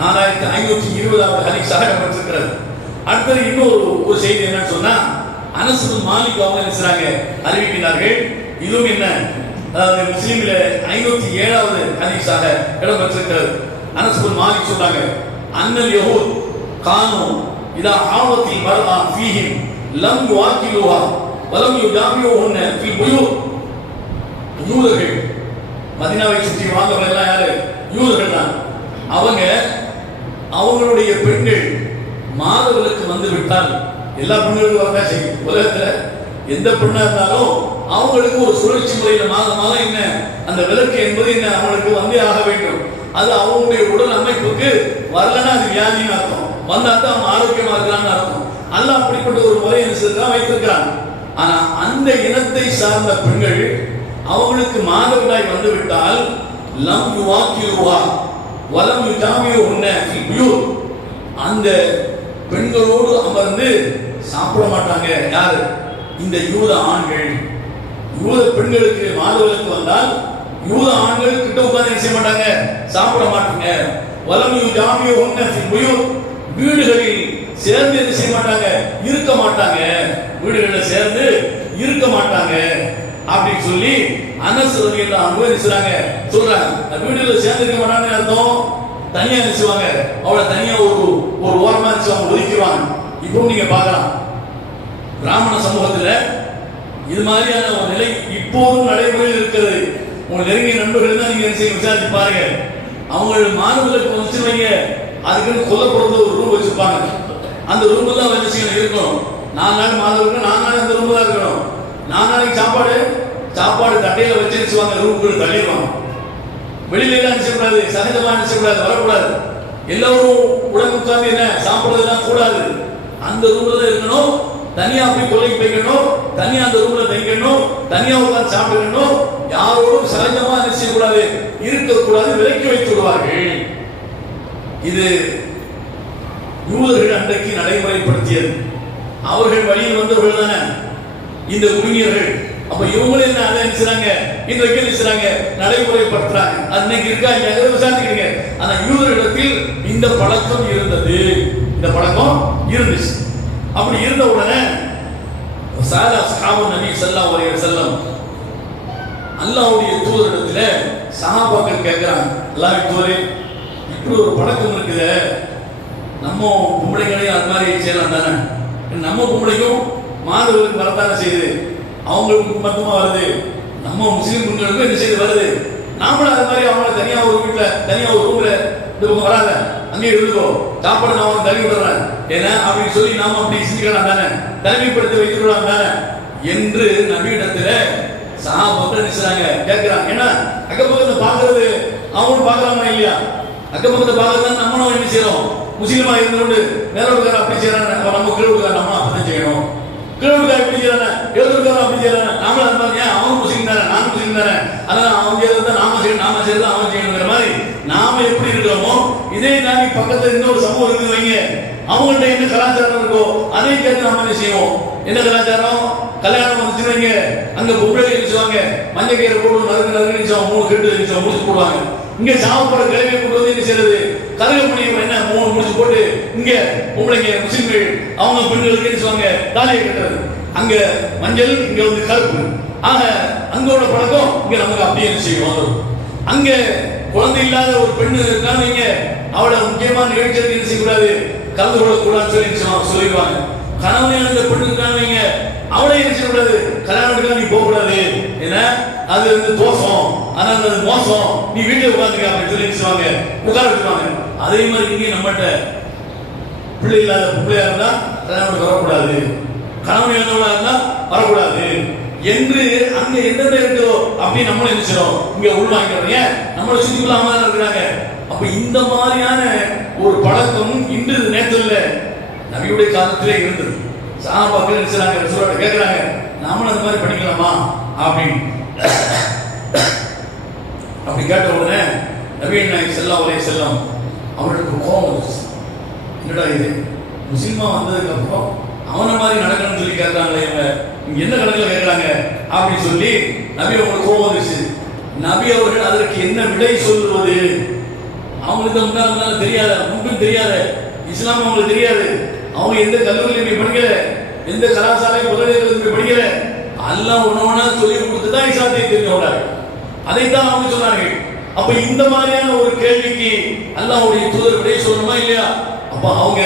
4520வது ஹதீஸாக இடம்பெற்றிருக்கிறது. அடுத்தது இன்னொரு செய்தி என்னன்னு சொன்னா, அனஸ் பின் மாலிக் அவங்க என்ன அறிவிக்கிறார்கள். இதுவும் என்ன, அதாவது முஸ்லிமில 507வது ஹதீஸாக இடம்பெற்றிருக்கிறது. அனஸ் பின் மாலிக் சொல்றாங்க, அன்னல் யஹூத் கானு இதா ஆவத்தில் மர்ஆ ஃபீஹிம் லம் யுஆக்கிலுஹா வலம் யுஜாமியுஹுன்ன ஃபீ புயூத். யூதர்கள், மதீனாவை சுற்றி வாழ்ந்தவங்க எல்லாம் யாரு? யூதர்கள் தான். அவங்களுடைய பெண்கள் மாதவிலக்கு வந்து விட்டால், எல்லா பெண்களுக்கும் வரதா செய்யும். உலகத்துல எந்த பெண்ணா இருந்தாலும் அவங்களுக்கு ஒரு சுழற்சி முறையில மாதம் என்ன அந்த விலக்கு என்பது என்ன அவங்களுக்கு வந்தே ஆக வேண்டும். அது அவங்களுடைய உடல் அமைப்புக்கு வரலன்னா அது வியாதின்னு அர்த்தம், வந்தா தான் அவங்க ஆரோக்கியமா இருக்கிறான்னு அர்த்தம். அல்லாஹ் அப்படிப்பட்ட ஒரு முறையை வைத்திருக்கிறாங்க. ஆனா அந்த இனத்தை சார்ந்த பெண்கள் அவங்களுக்கு மாதவிடாய் வந்து விட்டால் லம் யுவாக்கிலுஹா வலம் யுஜாமியுஹுன்ன ஃபீ புயூத், அந்த பெண்களோடு அமர்ந்து சாப்பிட மாட்டாங்க. யாரு? இந்த யூத ஆண்கள். யூத பெண்களுக்கு மாதவிலக்கு வந்தால் யூத ஆண்கள் கிட்ட உட்கார்ந்து செய்ய மாட்டாங்க, சாப்பிட மாட்டாங்க. வலம் யுஜாமியுஹுன்ன ஃபீ புயூத், வீடுகளில் சேர்ந்து என்ன செய்ய மாட்டாங்க, இருக்க மாட்டாங்க. வீடுகளில் சேர்ந்து இருக்க மாட்டாங்க அப்படின்னு சொல்லி அனஸ் ரலியல்லாஹு அன்ஹு சொல்றாங்க. வீடுல சேர்ந்து இருக்க மாட்டாங்கன்னு அர்த்தம், தனியா நினைச்சுவாங்க, அவளை தனியா ஒரு ஓரமா நினைச்சுவாங்க, ஒதுக்கிடுவாங்க. இப்போ நீங்க பார்க்கலாம் பிராமண சமூகத்துல இது மாதிரியான ஒரு நிலை இப்போதும் நடைமுறையில் இருக்கிறது. உங்க நெருங்கிய நண்பர்கள் தான் நீங்க விசாரிச்சு பாருங்க. அவங்க மாணவர்களுக்கு வந்து வைங்க, அதுக்குன்னு கொல்லப்படுறது ஒரு ரூம் வச்சிருப்பாங்க. அந்த ரூம் தான் வச்சு இருக்கணும். 4 நாள் மாணவர்கள் 4 நாள் அந்த ரூம் தான் இருக்கணும். 4 நாளைக்கு சாப்பாடு தட்டையில வச்சிருச்சுவாங்க, ரூமுக்குள்ள தள்ளிடுவாங்க. வெளியில எல்லாம் நினைச்சக்கூடாது, சகஜமா நினைச்சக்கூடாது, வரக்கூடாது. எல்லாரும் உடம்பு உட்கார்ந்து என்ன சாப்பிடுறதுலாம் கூடாது. அந்த ரூம்ல தான் இருக்கணும். தனியா போய் கொள்ளைக்கு போய்க்கணும், தனியா அந்த ரூம்ல தங்கிக்கணும், தனியா உட்கார்ந்து சாப்பிடணும். யாரோடும் சகஜமா நினைச்சக்கூடாது, இருக்கக்கூடாது, விலக்கி வைத்து விடுவார்கள். இது யூதர்கள் அன்றைக்கு நடைமுறைப்படுத்தியது. அவர்கள் வழியில் வந்தவர்கள் தானே இந்த குடிஞர்கள். அப்ப இவங்களே என்ன அதை நினைச்சாங்க, இன்றைக்கு நினைச்சாங்க, நடைமுறைப்படுத்துறாங்க. அன்னைக்கு இருக்கா இல்லையா விசாரிக்கிறீங்க. ஆனா யூதர்களிடத்தில் இந்த பழக்கம் இருந்தது, இந்த பழக்கம் இருந்துச்சு. அப்படி இருந்த உடனே நபி ஸல்லல்லாஹு அலைஹி வஸல்லம் அல்லாஹ்வுடைய தூதரிடத்துல சஹாபாக்கள் கேட்கிறாங்க, அல்லாஹ்வின் தூதரே, இப்படி ஒரு பழக்கம் இருக்குது, நம்ம பொம்பளைகளையும் அது மாதிரி செய்யலாம் தானே? நம்ம பொம்பளைக்கும் மாணவர்களுக்கு வரத்தானே செய்யுது, அவங்களுக்கு மட்டுமா வருது, நம்ம முஸ்லீம் பெண்களுக்கும் என்ன செய்து வருது, நாமளும் அது மாதிரி அவங்கள தனியா ஒரு வீட்டுல தனியா ஒரு ரூம்ல வராத, அங்கேயே இருந்துக்கோ, சாப்பாடு நான் அவனுக்கு தள்ளி விடுறேன் ஏன்னா அப்படின்னு சொல்லி நாம அப்படி சிந்திக்கலாம் தானே, தனிமைப்படுத்தி வைத்துக்கலாம் தானே என்று நபியிடத்துல சஹாபாக்கள் நினைச்சாங்க, கேட்கிறாங்க. ஏன்னா அக்கப்பக்கத்தை பாக்குறது அவங்களும் பாக்குறாங்க இல்லையா? அக்கப்பக்கத்தை பாக்குறது நம்மளும் என்ன செய்யறோம், முஸ்லீமா இருந்து மேலோடுக்கார அப்படி செய்யறாங்க, நம்ம கீழோடுக்கார நம்மளும் அப்படிதான் செய்யணும். கீழோடுக்கார எப்படி செய்யறாங்க, எழுதுக்கார அப்படி செய்யறாங்க, நாமளும் அது மாதிரி ஏன் அவன் முஸ்லீம் தானே நானும் முஸ்லீம் தானே, அதான் அவன் செய்யறத நாம செய்யணும், நாம செய்யறது அவன் செய்யணுங்கிற மாதிரி நாம எப்படி இருக்கிறோமோ இதே நாளை பக்கத்துல இன்னொரு சமூகம் இருக்குது வைங்க, அவங்கள்ட்ட என்ன கலாச்சாரம் இருக்கோ அதை கேட்டு நம்ம என்ன செய்வோம். என்ன கலாச்சாரம்? கல்யாணம் வந்துச்சு வைங்க, அங்க பொம்பளை நினைச்சுவாங்க, மஞ்சள் கயிறு போடு நறுக்கு நினைச்சோம், 3 கெட்டு நினைச்சோம் முடிச்சு போடுவாங்க. இங்க சாப்பிட கிழமை கொண்டு வந்து என்ன செய்யறது, கருக முடியும் என்ன 3 முடிச்சு போட்டு இங்க பொம்பளைங்க முஸ்லிம்கள் அவங்க பெண்களுக்கு நினைச்சுவாங்க தாலியை கட்டுறது, அங்க மஞ்சள் இங்க வந்து கருப்பு. ஆக அங்கோட பழக்கம் இங்க நமக்கு அப்படியே என்ன செய்வோம். அங்க குழந்தை இல்லாத ஒரு பெண்ணு இருக்கான்னு வைங்க, அவளை முக்கியமான நிகழ்ச்சிகளுக்கு என்ன செய்யக்கூடாது, கலந்து கொள்ளக்கூடாதுன்னு சொல்லிடுவாங்க. கணவன் அந்த பெண்ணு இருக்கான்னு வைங்க, அவளை என்ன செய்யக்கூடாது, கல்யாணத்துக்கு நீ போக கூடாது, ஏன்னா அது வந்து தோஷம், ஆனா அது மோசம், நீ வீட்டுல உட்காந்துக்க அப்படின்னு சொல்லி சொல்லுவாங்க, உட்கார வச்சுருவாங்க. அதே மாதிரி இங்கே நம்மகிட்ட பிள்ளை இல்லாத பிள்ளையா இருந்தா கல்யாணத்துக்கு வரக்கூடாது, கணவன் இழந்தவளா இருந்தா வரக்கூடாது என்று அங்க என்னென்ன இருக்கிறோ அப்படி நம்மளும் நினைச்சிடும் இங்க உள்வாங்கிறோம். ஏன் நம்மளை சுத்திக்குள்ள அம்மா இருக்கிறாங்க, அப்ப இந்த மாதிரியான ஒரு பழக்கம் இன்று நேற்றுல நபியுடைய காலத்திலே இருந்தது. சஹாபாக்கள் நினைச்சாங்க, ரசூலோட கேட்கிறாங்க, நாமளும் அந்த மாதிரி படிக்கலாமா அப்படின்னு. அப்படி கேட்ட உடனே நபிகள் நாயகம் ஸல்லல்லாஹு அலைஹி வஸல்லம் அவர்களுக்கு கோபம் வந்துச்சு. என்னடா இது, முஸ்லிமா வந்ததுக்கு அப்புறம் அவனை மாதிரி நடக்கணும்னு சொல்லி கேட்கறாங்களே, இவங்க என்ன கணக்கில் கேட்கறாங்க அப்படின்னு சொல்லி நபி அவங்களுக்கு கோபம் வந்துச்சு. நபி அவர்கள் அதற்கு என்ன விடை சொல்வது? அவங்களுக்கு முன்னாள் தெரியாத, முன்பின் தெரியாத, இஸ்லாம் அவங்களுக்கு தெரியாது, அவங்க எந்த கல்லூரியிலும் படிக்கல, எந்த கலாசாலை பல்கலைக்கழகத்தில் படிக்கல, அல்லாஹ் உணவனா சொல்லி கொடுத்துதான் இஸ்லாத்தை தெரிஞ்சவங்க. அதைத்தான் அவங்க சொன்னார்கள். அப்ப இந்த மாதிரியான ஒரு கேள்விக்கு அல்லாஹ்வுடைய தூதர் விடை சொல்லணுமா இல்லையா? அப்ப அவங்க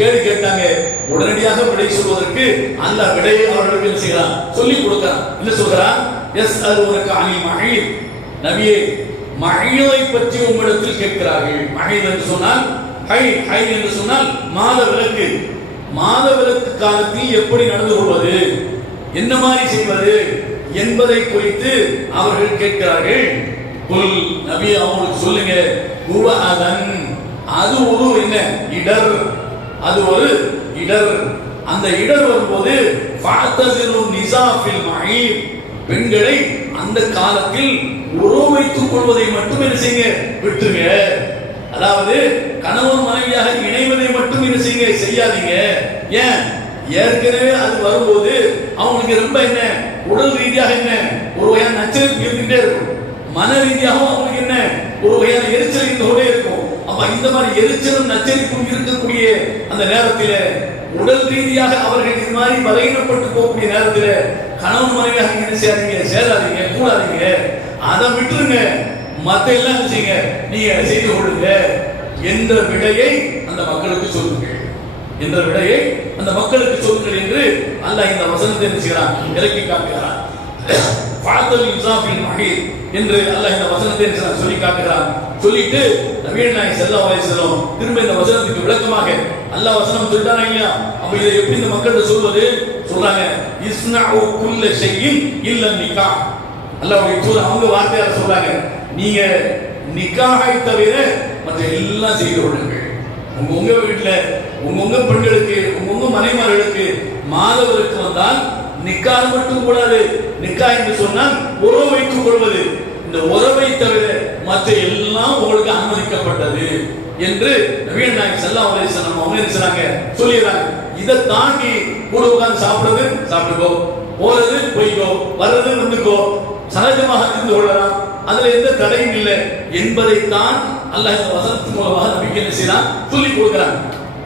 கேள்வி கேட்டாங்க, உடனடியாக விடை சொல்வதற்கு அல்லாஹ் விடையை அவர்களுக்கு என்ன செய்யறான், சொல்லி கொடுக்கிறான். என்ன சொல்றான்? எஸ் அது உனக்கு அலி மஹீத், நபியே மஹீதை பற்றி உங்களிடத்தில் கேட்கிறார்கள். மஹீத் என்று சொன்னால் ஹை என்று சொன்னால் மாத விலக்கு. மாத விலக்கு காலத்தில் எப்படி நடந்து கொள்வது, என்ன மாதிரி செய்வது என்பதை குறித்து அவர்கள் கேட்கிறார்கள். குல், நபி அவங்களுக்கு சொல்லுங்க, ஹுவ அதன், அது ஒரு என்ன இடர், அது ஒரு இடர். அந்த இடர் வரும்போது ஃபஅதஸிரு நிஸா ஃபில் மஹீத், பெண்களை அந்த காலத்தில் உறவு வைத்துக் கொள்வதை மட்டும் என்ன செய்யுங்க, விட்டுருங்க. அதாவது கணவன் மனைவியாக இணைவதை மட்டும் என்ன செய்யுங்க, செய்யாதீங்க. ஏன், ஏற்கனவே அது வரும்போது அவங்களுக்கு ரொம்ப என்ன உடல் ரீதியாக என்ன ஒரு வகையான நச்சரிப்பு இருந்துகிட்டே இருக்கும், மன ரீதியாகவும் அவங்களுக்கு என்ன ஒரு வகையான எரிச்சல் இருந்தோடே இருக்கும். அப்ப இந்த மாதிரி எரிச்சலும் நச்சரிப்பும் இருக்கக்கூடிய அந்த நேரத்தில், உடல் ரீதியாக அவர்கள் இது மாதிரி பலகீனப்பட்டு போகக்கூடிய நேரத்தில் கணவன் மனைவியாக என்ன செய்யாதீங்க, சேராதீங்க, கூடாதீங்க, அதை விட்டுருங்க, மத்த எல்லாம் செய்யுங்க, நீங்க செய்து கொள்ளுங்க என்ற விடையை அந்த மக்களுக்கு சொல்லுங்கள், என்ற விடையை அந்த மக்களுக்கு சொல்லுங்கள் என்று அல்லாஹ் இந்த வசனத்தை என்ன செய்கிறான், இறக்கி காட்டுகிறான். ஃபஅதல் இன்சாஃபில் மஹீத் என்று அல்லாஹ் இந்த வசனத்தை சொல்லி காட்டுகிறான். சொல்லிட்டு நபிகள் நாயகம் ஸல்லல்லாஹு அலைஹி வஸல்லம் திரும்ப இந்த வசனத்துக்கு விளக்கமாக அல்லாஹ் வசனம் சொல்றானே இல்லையா, அப்ப இதை எப்படி இந்த மக்கள்கிட்ட சொல்வது? சொல்றாங்க, இஸ்னஉ குல்ல ஷைஇன் இல்ல நிகாஹ். அல்லாஹ்வுடைய தூதர் அவங்க வார்த்தையால சொல்றாங்க, நீங்க நிக்காஹை தவிர மற்ற எல்லாம் செய்து கொள்ளுங்கள். உங்க வீட்டுல உங்க பெண்களுக்கு உங்க மனைமார்களுக்கு மாதவருக்கு வந்தால் நிக்காஹ் மட்டும் கூடாது. நிக்காஹ் என்று சொன்னால் உறவு வைத்துக் கொள்வது, இந்த உறவை தவிர மற்ற எல்லாம் உங்களுக்கு அனுமதிக்கப்பட்டது என்று நபிகள் நாயகம் ஸல்லல்லாஹு அலைஹி வஸல்லம் அவங்க என்ன சொன்னாங்க, சொல்லிடுறாங்க. இதை தாண்டி கூட உட்கார்ந்து சாப்பிடுறது சாப்பிட்டுக்கோ, போறது போய்க்கோ, வர்றது வந்துக்கோ, சகஜமாக இருந்து கொள்ளலாம், அதுல எந்த தடையும் இல்லை என்பதைத்தான் அல்லாஹ் இந்த வசனத்தின் மூலமாக நபிக்கு என்ன செய்யலாம், சொல்லி கொடுக்கிறாங்க.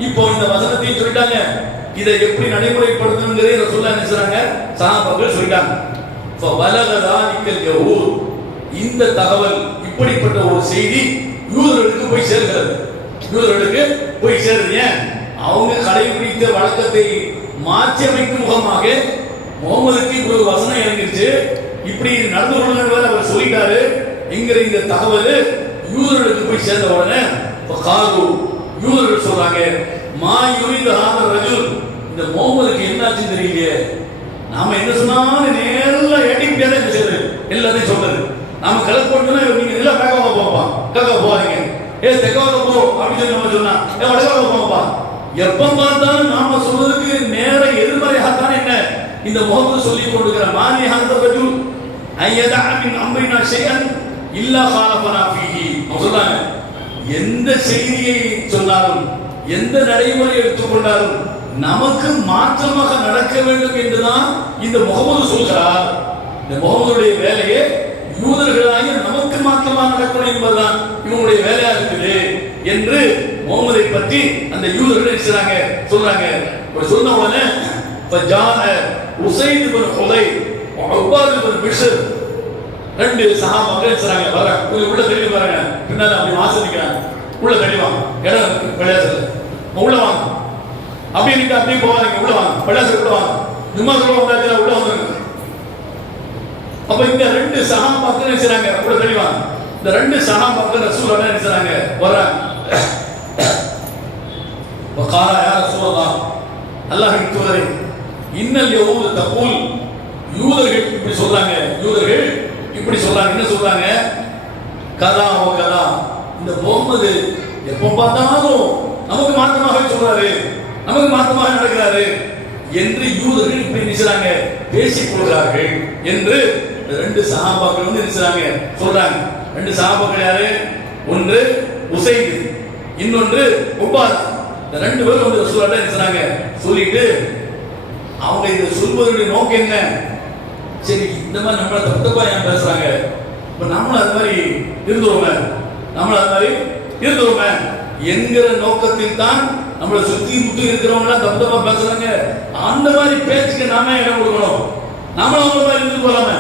இப்போ இந்த வசனத்தையும் சொல்லிட்டாங்க, இதை எப்படி நடைமுறைப்படுத்தணுங்கிறதை ரசூலுல்லாஹ் என்ன செய்றாங்க, சஹாபாக்கள் சொல்லிட்டாங்க. ஃபபலக தாலிகல் யஹூத், இந்த தகவல், இப்படிப்பட்ட ஒரு செய்தி யூதர்களுக்கு போய் சேர்கிறது. யூதர்களுக்கு போய் சேருது. ஏன், அவங்க கடைபிடித்த வழக்கத்தை மாற்றி அமைக்கும் முகமாக முகமதுக்கு இப்படி ஒரு வசனம் இறங்கிருச்சு, இப்படி நடந்து கொள்ளுங்கள் அவர் சொல்லிட்டாரு என்கிற இந்த தகவல் யூதர்களுக்கு போய் சேர்ந்த உடனே காது யூதர்கள் சொல்றாங்க, மா யுரிது ஹாதர் ரஜுல், இந்த முகமதுக்கு என்னாச்சுன்னு தெரியலையே, நாம என்ன சொன்னாலும் நேரா ஏடிபியால என்ன செய்யுது, எல்லாத்தையும் சொல்றது. நாம கலெக்ட் பண்ணோம்னா நீங்க எல்லாம் பேக்காக போப்பா, கேட்க போறீங்க, தெக்காக போ அப்படின்னு சொல்லி நம்ம சொன்னா வடக்காக போப்பா, எப்ப பார்த்தாலும் நாம சொல்றதுக்கு நேர எதிர்மறையாகத்தான் என்ன இந்த முகமது சொல்லி கொண்டிருக்கிற மானி ஹாதர் ரஜுல் ஐயதா மின் அம்ரினா ஷைஅன் இல்லா காலபனா ஃபீஹி. அவங்க சொல்றாங்க, எந்த செய்தியை சொன்னாலும் எந்த நடைமுறை எடுத்துக்கொண்டாலும் நமக்கு மாற்றமாக நடக்க வேண்டும் என்றுதான் இந்த முகமது சொல்கிறார். இந்த முகமதுடைய வேலையே யூதர்களாகிய நமக்கு மாற்றமாக நடக்கணும் என்பதுதான் இவங்களுடைய வேலையா இருக்குது என்று முகமதை பற்றி அந்த யூதர்கள் சொல்றாங்க. சொன்ன உடனே உசைத் இப்னு ஹுதைர் உபாத் இப்னு பிஷ்ர் ரெண்டு சஹாபாக்கள் சொல்றாங்க, வர உள்ள தள்ளி வராங்க, பின்னால அப்படி வாசலிக்கிறாங்க, உள்ள தள்ளி வாங்க, இடம் பள்ளியாசல் உள்ள வாங்க அப்படின்னு அப்படியே போவாங்க, உள்ள வாங்க பள்ளியாசல் உள்ள வாங்க, ஜும்மா சொல்ல வந்தாச்சு உள்ள வந்துருங்க. அப்ப இந்த ரெண்டு சஹாபாக்கள் என்ன செய்றாங்க, உள்ள தள்ளி வாங்க. இந்த ரெண்டு சஹாபாக்கள் ரசூலுல்லாஹ் என்ன செய்றாங்க, வராங்க. வகால யா ரசூலுல்லாஹ், அல்லாஹ்வின் தூதரே, இன்னல் யஹூத் தகூல், யூதர்கள் இப்படி சொல்றாங்க, யூதர்கள் இப்படி சொல்றாங்க. என்ன சொல்றாங்க, கதா ஓ கதா, இந்த முகமது எப்போ பார்த்தாலும் நமக்கு மாற்றமாக சொல்றாரு, நமக்கு மாற்றமாக நடக்கிறாரு என்று யூதர்கள் இப்படி நினைச்சாங்க, பேசிக் கொள்கிறார்கள் என்று ரெண்டு சஹாபாக்கள் வந்து நினைச்சாங்க சொல்றாங்க. ரெண்டு சஹாபாக்கள் யாரு? ஒன்று உசைத், இன்னொன்று உபாதா. இந்த ரெண்டு பேரும் வந்து ரசூலுல்லாஹ் நினைச்சாங்க. சொல்லிட்டு அவங்க இதை சொல்வதனுடைய நோக்கம் என்ன? சரி, இந்த மாதிரி நம்மள தப்பா ஏன் பேசுறாங்க, இப்ப நம்மளும் அது மாதிரி இருந்துருவோமே, நம்மளும் அது மாதிரி இருந்துருவோமே என்கிற நோக்கத்தில் தான் நம்மளை சுத்தி முத்தி இருக்கிறவங்க தப்பா பேசுறாங்க. அந்த மாதிரி பேச்சுக்கு நாம இடம் கொடுக்கணும், நாமளும் அவங்க மாதிரி இருந்து போலாம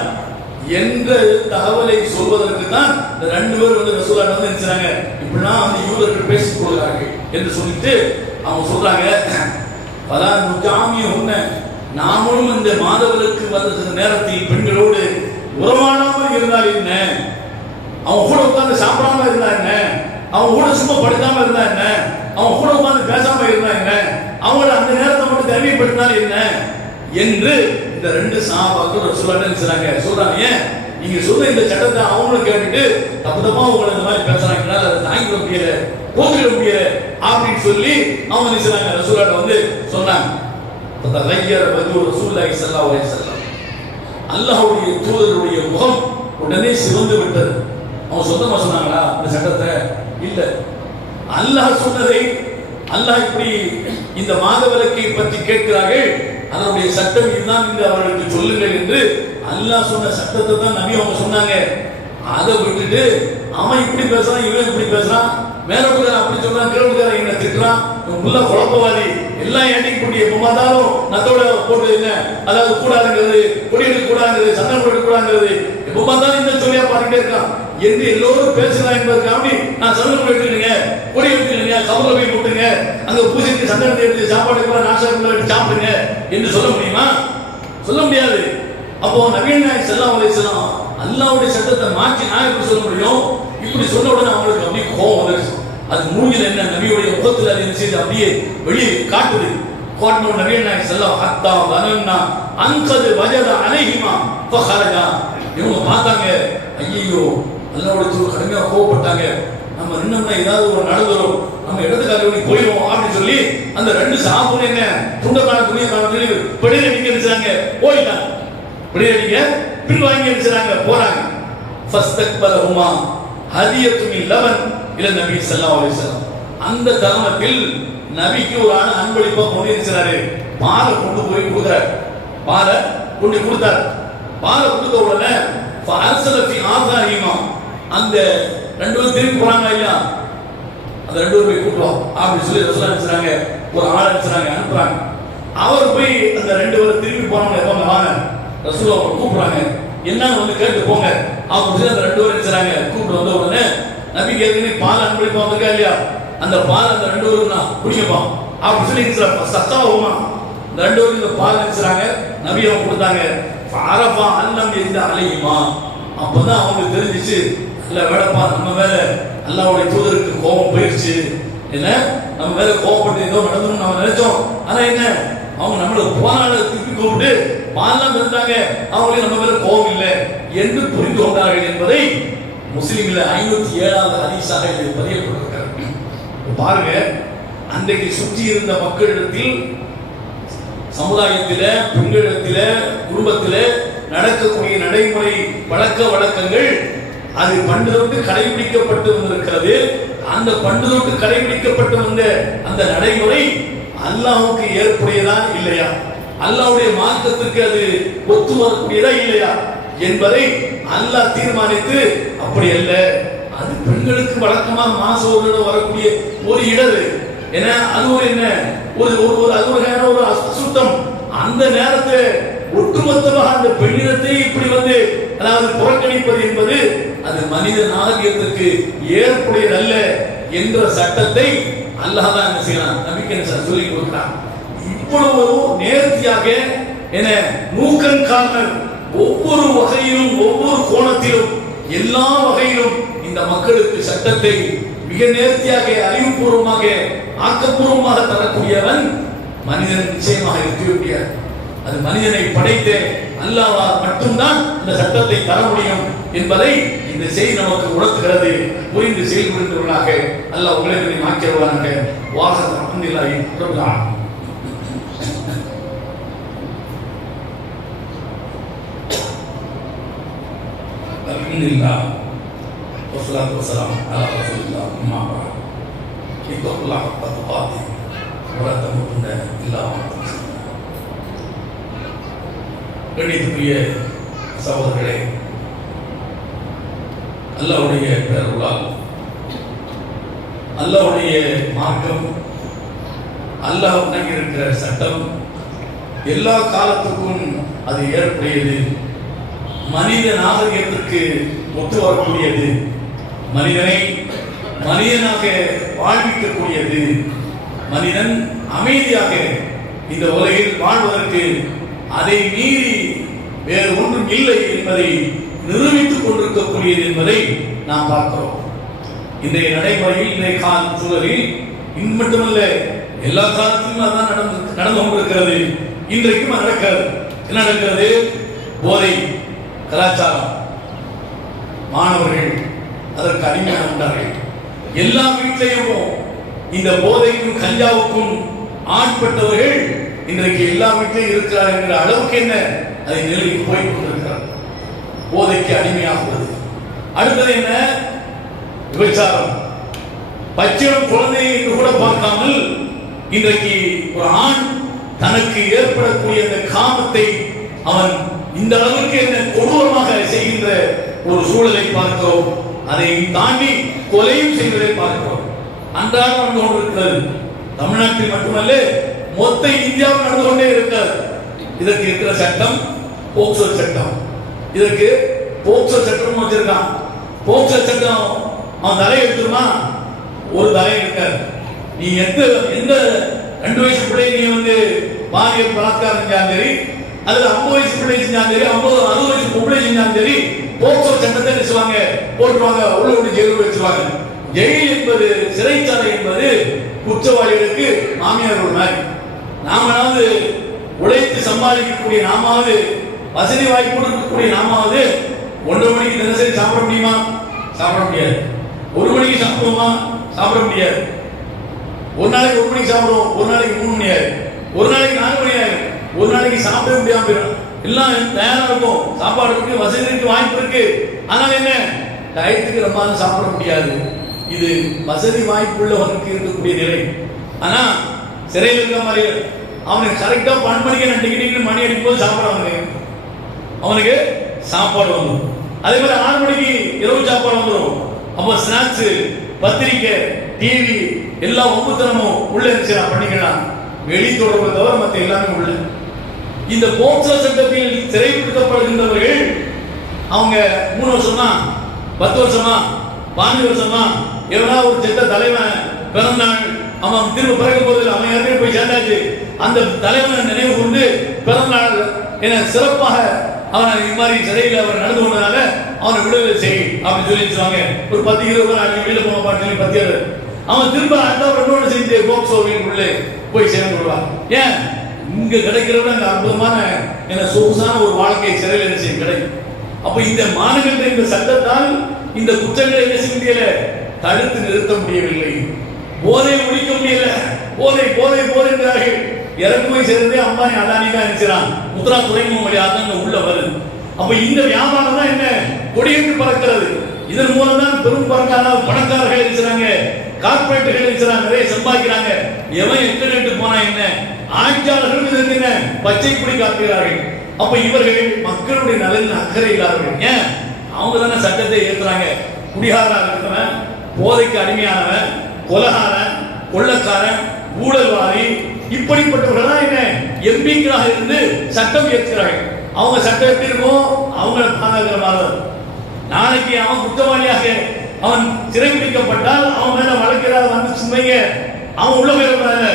என்ற தகவலை சொல்வதற்கு தான் இந்த ரெண்டு பேர் வந்து ரசூலுல்லாஹ் வந்து நினைச்சாங்க. இப்படிலாம் வந்து யூதர்கள் பேசிக் கொள்கிறார்கள் என்று சொல்லிட்டு அவங்க சொல்றாங்க, பலா நுஜாமி உன்ன நாமளும் இந்த மாதவருக்கு வந்த நேரத்தில் பெண்களோடு உறவாடாமல் இருந்தால் என்ன, அவன் கூட உட்கார்ந்து சாப்பிடாம இருந்தா என்ன, அவன் கூட சும்மா படுத்தாம இருந்தா என்ன, அவன் கூட உட்கார்ந்து பேசாம இருந்தா என்ன, அவங்கள அந்த நேரத்தை மட்டும் தனிமைப்படுத்தினால் என்ன என்று இந்த ரெண்டு சஹாபாக்கள் ரசூலுல்லாஹ் நினைச்சாங்க. சொல்றாங்க, நீங்க சொன்ன இந்த சட்டத்தை அவங்களும் கேட்டுட்டு தப்பா உங்களை இந்த மாதிரி பேசுறாங்கன்னா அதை தாங்கிட முடியல, போக்கிட முடியல அப்படின்னு சொல்லி அவங்க நினைச்சாங்க. ரசூலுல்லாஹ் வந்து சொன்னாங்க, ரசூலுல்லாஹி ஸல்லல்லாஹு அலைஹி வஸல்லம் அல்லாஹ்வுடைய தூதருடைய முகம் உடனே சிவந்து விட்டது. அவங்க சொந்தமா சொன்னாங்களா இந்த சட்டத்தை? இல்ல, அல்லாஹ் சொன்னதை, அல்லாஹ் இப்படி இந்த மாதவிலக்கை பற்றி கேட்கிறார்கள், அதனுடைய சட்டம் இதுதான் என்று அவர்களுக்கு சொல்லுங்கள் என்று அல்லாஹ் சொன்ன சட்டத்தை தான் நபி அவங்க சொன்னாங்க. அதை விட்டுட்டு அவன் இப்படி பேசுறான், இவன் இப்படி பேசுறான், மேலோட்டுக்காரன் அப்படி சொல்றான், கீழோட்டுக்காரன் என்ன திட்டுறான், உள்ள குழப்பவாதி எல்லாம் ஏண்டிக்கு போட்டு எப்ப பார்த்தாலும் நத்தோட போட்டு என்ன, அதாவது கூடாதுங்கிறது, கொடி எடுக்க கூடாதுங்கிறது, சட்டம் போட்டு கூடாதுங்கிறது, எப்ப பார்த்தாலும் இந்த சொல்லியா பாத்துக்கிட்டே இருக்கான் என்று எல்லோரும் பேசுறாங்க என்பதற்காக நான் சட்டம் எடுத்துக்கிறீங்க, கொடி எடுத்துக்கிறீங்க, கவலை போய் போட்டுங்க, அங்க பூஜைக்கு சந்தனத்தை எடுத்து சாப்பாடு நாசாக்குள்ள எடுத்து சாப்பிடுங்க என்று சொல்ல முடியுமா? சொல்ல முடியாது. அப்போ நபிகள் நாயகம் ஸல்லல்லாஹு அலைஹி வஸல்லம் அல்லாஹ்வுடைய சட்டத்தை மாற்றி நான் எப்படி சொல்ல முடியும்? இப்படி சொன்ன உடனே அவங்களுக்கு அப்படியே கோபம் வந்துருச்சு. அது மூஞ்சில என்ன, நபியுடைய முகத்தில் அது செய்து அப்படியே வெளியே காட்டுது. கோட்னோ நபிகள் நாயகம் ஸல்லல்லாஹு ஹத்தா வனன்னா அன்கது வஜத அலைஹிமா ஃபஹரஜா. இவங்க பார்த்தாங்க, ஐயோ அல்லாஹ்வுடைய தூதர் கடுமையா கோபப்பட்டாங்க, நம்ம இன்னும் ஏதாவது ஒரு நடந்துரும், நம்ம இடத்துக்காக போயிடும் அப்படின்னு சொல்லி அந்த ரெண்டு சாப்பிடும் என்ன துண்டக்கான துணியை சொல்லி வெளியே அடிக்க நினைச்சாங்க, போயிட்டாங்க. வெளியே அடிக்க பின்வாங்கி நினைச்சாங்க, போறாங்க. ஃபஸ்தக்பலஹுமா ஹதியத்து மின் லபன் இல நபி ஸல்லல்லாஹு அலைஹி வஸல்லம். அந்த தருணத்தில் நபிக்கு ஒரு அன்பளிப்பா கொண்டு நினைச்சாரு, பாலை கொண்டு போய் கொடுத்தார். பாலை கொண்டு கொடுத்தார். பாலை கொடுத்த உடனே ஃபஅர்ஸல ஃபி ஆஸாஹிமா, அந்த ரெண்டு பேரும் திரும்பி போறாங்க இல்லையா, அந்த ரெண்டு பேரும் போய் கூட்டுவோம் அப்படின்னு சொல்லி ரசூலுல்லாஹ் நினைச்சாங்க, ஒரு ஆள் நினைச்சாங்க, அனுப்புறாங்க. அவர் போய் அந்த ரெண்டு பேரும் திரும்பி போறாங்க, எப்ப வாங்க ரசூலுல்லாஹ் கூப்பிடுறாங்க, என்ன வந்து கேட்டு போங்க அப்படின்னு சொல்லி அந்த ரெண்டு பேரும் நினைச்சாங்க. கூப்பிட்டு வந்த உடனே நபிக்கு ஏற்கனவே பால் அன்பளிப்பா வந்திருக்கா இல்லையா, அந்த பால் அந்த ரெண்டு பேரும் நான் குடிக்கப்பா அப்படின்னு சொல்லி சத்தாவுமா இந்த ரெண்டு பேரும் இந்த பால் நினைச்சாங்க. நபி அவங்க கொடுத்தாங்க. அரபா அன்னம் எந்த அலையுமா, அப்பதான் அவங்களுக்கு தெரிஞ்சிச்சு, இல்ல வேடப்பா நம்ம மேல அல்லாஹ்வுடைய தூதருக்கு கோபம் போயிடுச்சு, என்ன நம்ம மேல கோபப்பட்டு ஏதோ நடந்துன்னு நம்ம நினைச்சோம், ஆனா என்ன அவங்க நம்மள போனால திருப்பி கூப்பிட்டு பால்லாம் இருந்தாங்க, அவங்களுக்கு நம்ம மேல கோபம் இல்லை என்று புரிந்து கொண்டார்கள் என்பதை முஸ்லிம்ல 507வது ஹதீஸாக இது பதியப்பட்டிருக்கிறது. பாருங்க, அன்றைக்கு சுற்றி இருந்த மக்களிடத்தில், சமுதாயத்தில, பெண்களிடத்தில, குடும்பத்தில நடக்கக்கூடிய நடைமுறை பழக்க வழக்கங்கள் அது பண்டு தொட்டு கடைபிடிக்கப்பட்டு வந்திருக்கிறது. அந்த பண்டு தொட்டு கடைபிடிக்கப்பட்டு வந்த அந்த நடைமுறை அல்லாஹ்வுக்கு ஏற்புடையதா இல்லையா, அல்லாஹ்வுடைய மார்க்கத்துக்கு அது ஒத்து வரக்கூடியதா இல்லையா என்பதை அல்லாஹ் தீர்மானித்து, அப்படி அல்ல, அது பெண்களுக்கு வழக்கமாக மாசோடு வரக்கூடிய ஒரு இடது என அது ஒரு என்ன ஒரு ஒரு அசுத்தம். அந்த நேரத்தை ஒட்டுமொத்தமாக அந்த பெண்ணிடத்தை இப்படி வந்து அதாவது புறக்கணிப்பது என்பது அது மனித நாகரிகத்திற்கு ஏற்புடையதல்ல என்ற சட்டத்தை அல்லாஹ் தான் என்ன செய்யலாம், நபிக்கு சொல்லி கொடுக்கிறான். இவ்வளவு நேர்த்தியாக என நூக்கன் காரணர் ஒவ்வொரு வகையிலும், ஒவ்வொரு கோணத்திலும், எல்லா வகையிலும் இந்த மக்களுக்கு சட்டத்தை மிக நேர்த்தியாக, அறிவுபூர்வமாக, ஆக்கப்பூர்வமாக தரக்கூடியவன் மனிதன் நிச்சயமாக இருக்க முடியாது. அது மனிதனை படைத்த அல்லாஹ் மட்டும்தான் இந்த சட்டத்தை தர முடியும் என்பதை இந்த செய்தி நமக்கு உணர்த்துகிறது. புரிந்து செயல்படுகிறவர்களாக அல்லாஹ் உங்களை மாற்றிடுவாங்க. வாசல் அல்ஹம்துலில்லாஹி ரப்பில் ஆலமீன். அல்ஹம்துலில்லாஹ் வஸ்ஸலாத்து வஸ்ஸலாமு அலா ரசூலில்லாஹ் அம்மா பஅத். இத்தகுல்லாஹ் ஹக்க துகாத்திஹி வலா தமூதுன்ன இல்லா வ அன்தும் முஸ்லிமூன். கண்ணியத்துக்குரிய சகோதரர்களே, அல்லாஹ்வுடைய பேரருளால் அல்லாஹ்வுடைய மார்க்கம், அல்லாஹ் வழங்கியிருக்கிற சட்டம் எல்லா காலத்துக்கும் அது ஏற்புடையது, மனித நாகரிகத்திற்கு ஒத்து வரக்கூடியது, மனிதனை மனிதனாக வாழ்விக்கக்கூடியது, மனிதன் அமைதியாக இந்த உலகில் வாழ்வதற்கு அதை மீறி வேறு ஒன்றும் இல்லை என்பதை நிரூபித்துக் கொண்டிருக்கக்கூடியது என்பதை நாம் பார்க்கிறோம். இன்றைய நடைமுறையில், இன்றைய கால சூழலில் இன்று மட்டுமல்ல எல்லா காலத்திலும் அதான் நடந்து கொண்டிருக்கிறது. இன்றைக்கும் நடக்கிறது. என்ன நடக்கிறது? போதை கலாச்சாரம். மாணவர்கள் அதற்கு அடிமையாகின்றார்கள். எல்லா வீட்டிலையும் இந்த போதைக்கும் கஞ்சாவுக்கும் ஆட்பட்டவர்கள் இன்றைக்கு எல்லா வீட்டிலும் இருக்கிறார் என்கிற அளவுக்கு என்ன அதை நிலைக்கு போய் கொண்டிருக்கிறார். போதைக்கு அடிமையாகுவது. அடுத்தது என்ன? விபச்சாரம். பச்சிளம் குழந்தையை கூட பார்க்காமல் இன்றைக்கு ஒரு ஆண் தனக்கு ஏற்படக்கூடிய அந்த காமத்தை அவன் இந்த அளவுக்கு என்ன கொடூரமாக செய்கின்ற ஒரு சூழலை பார்க்கிறோம். அதை தாண்டி கொலையும் செய்வதை பார்க்கிறோம். அன்றாடம் நடந்து கொண்டிருக்கிறது. தமிழ்நாட்டில் மட்டுமல்ல, மொத்த இந்தியாவில் நடந்து கொண்டே இருக்கிறது. இதற்கு இருக்கிற சட்டம் போக்சோ சட்டம். இதற்கு போக்சோ சட்டம் வச்சிருக்கான். போக்சோ சட்டம் அவன் தலை எடுத்துருமா? ஒரு தலை இருக்காது. நீ எந்த 2 வயசு பிள்ளை நீ பாலியல் பலாத்காரம் செஞ்சாலும் சரி, அதுல 50 வயசு பிள்ளை செஞ்சாலும் சரி, 60 வயசு பொம்பளை செஞ்சாலும் சரி, போக்சோ சட்டத்தை நினைச்சுவாங்க, போட்டுருவாங்க, உள்ள விட்டு ஜெயிலுக்கு வச்சுருவாங்க. ஜெயில் என்பது, சிறைச்சாலை என்பது குற்றவாளிகளுக்கு மாமியார் ஒரு மாதிரி. நாமளாவது உழைத்து சம்பாதிக்கக்கூடிய, நாமாவது வசதி வாய்ப்பு இருக்கக்கூடிய நாமாவது 1 மணிக்கு தினசரி சாப்பிட முடியுமா? சாப்பிட முடியாது. 1 மணிக்கு சாப்பிடுவோமா? சாப்பிட முடியாது. ஒரு நாளைக்கு 1 மணிக்கு சாப்பிடுவோம், ஒரு நாளைக்கு 3 மணி ஆயிடும், ஒரு நாளைக்கு 4 மணி ஆயிடும், ஒரு நாளைக்கு சாப்பிட முடியாம போயிடும். எல்லாம் தயாரா இருக்கும், சாப்பாடு இருக்கு, வசதி இருக்கு, வாய்ப்பு இருக்கு. ஆனால் என்ன, டயத்துக்கு ரொம்ப சாப்பிட முடியாது. இது வசதி வாய்ப்பு உள்ளவனுக்கு இருக்கக்கூடிய நிலை. ஆனா சிறையில் இருக்க மாதிரி அவனுக்கு கரெக்டா 12 மணிக்கு டிக்கெட் மணி அடிக்கும் போது சாப்பிட அவனுக்கு சாப்பாடு வந்துடும். அதே மாதிரி 6 மணிக்கு இரவு சாப்பாடு வந்துடும். அப்போ ஸ்நாக்ஸ், பத்திரிக்கை, டிவி எல்லா ஒப்புத்தனமும் உள்ள இருந்துச்சு பண்ணிக்கலாம். வெளி தொடர்பு தவிர மற்ற எல்லாமே உள்ள. இந்த போக்சோ சட்டத்தில் சிறைப்படுத்தப்படுகின்றவர்கள் அவங்க 3 வருஷமா, 10 வருஷமா, 15 வருஷமா, எவனா ஒரு செத்த தலைவன் பிறந்தாள், அவன் திரும்ப பிறக்க போதில் அவன் ஏற்கனவே போய் சேர்ந்தாச்சு, அந்த தலைவனை நினைவு கொண்டு பிறந்தாள் என சிறப்பாக அவனை இது மாதிரி சிறையில் அவர் நடந்து கொண்டதால அவனை விடுதலை செய் அப்படின்னு சொல்லிடுவாங்க. ஒரு 10-20 பேர் வெளியில போன பாட்டு 10 அவன் திரும்ப அடுத்த செஞ்சு போக்சோவின் உள்ளே போய் சேர்ந்து கொள்வார். ஏன் இங்க கிடைக்கிறவங்க அந்த அற்புதமான என சொகுசான ஒரு வாழ்க்கை சிறையில் என்ன செய்ய கிடைக்கும். அப்ப இந்த மாநிலன்ற இந்த சட்டத்தால் இந்த குற்றங்களை என்ன செய்ய முடியல, தடுத்து நிறுத்த முடியவில்லை. போதை ஒழிக்க முடியல. போதை போதை போதைங்கிறார்கள். இறக்குமதி செய்யறதே அம்பானி அதானி தான் இருக்கிறான். முத்ரா துறைமுகம் வழியாக தான் உள்ள வருது. அப்ப இந்த வியாபாரம் தான் என்ன கொடியேற்றி பறக்கிறது. இதன் மூலம் தான் பெரும் பணக்காரர்கள் இருக்கிறாங்க, கார்பரேட்டுகள் இருக்கிறாங்க, நிறைய சம்பாதிக்கிறாங்க. எவன் எட்டு போனா என்ன, ஆட்சியாளர்கள் இதற்கு என்ன பச்சை குடி காட்டுகிறார்கள். அப்ப இவர்கள் மக்களுடைய நலனில் அக்கறை இல்லாதவர்கள். ஏன் அவங்க தானே சட்டத்தை ஏற்றுறாங்க. குடிகாரா இருக்கிறவன், போதைக்கு அடிமையானவன், கொலகாரன், கொள்ளக்காரன், ஊழல்வாதி, இப்படிப்பட்டவர்கள் தான் என்ன எம்பிக்களாக இருந்து சட்டம் ஏற்கிறார்கள். அவங்க சட்டம் எப்படி இருக்கும், அவங்களை பாதுகாக்கிற மாதிரி. நாளைக்கு அவன் குற்றவாளியாக அவன் சிறைபிடிக்கப்பட்டால் அவன் மேல வழக்கிறார் வந்து சுமைங்க அவன் உள்ள போயிடக்கூடாது.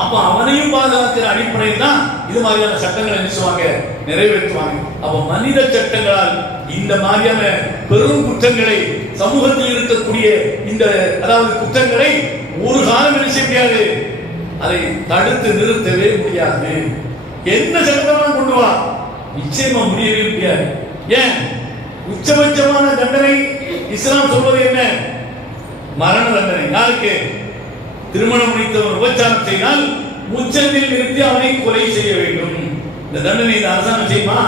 அப்ப அவனையும் பாதுகாக்கிற அடிப்படையில் தான் இது மாதிரியான சட்டங்களை நினைச்சுவாங்க, நிறைவேற்றுவாங்க. அப்ப மனித சட்டங்களால் இந்த மாதிரியான பெரும் குற்றங்களை சமூகத்தில் இருக்கக்கூடிய இந்த அதாவது குற்றங்களை ஒரு காலம் என்ன செய்ய முடியாது, அதை தடுத்து நிறுத்தவே முடியாது. என்ன சட்டத்தை கொண்டு வா, நிச்சயமா முடியவே முடியாது. ஏன்? உச்சபட்சமான தண்டனை இஸ்லாம் சொல்வது என்ன? மரண தண்டனை. யாருக்கு? திருமணம் முடித்தவன் விபச்சாரம் செய்தால் உச்சத்தில் நிறுத்தி அவனை கொலை செய்ய வேண்டும். இந்த தண்டனை இந்த அரசாங்கம் செய்யுமா?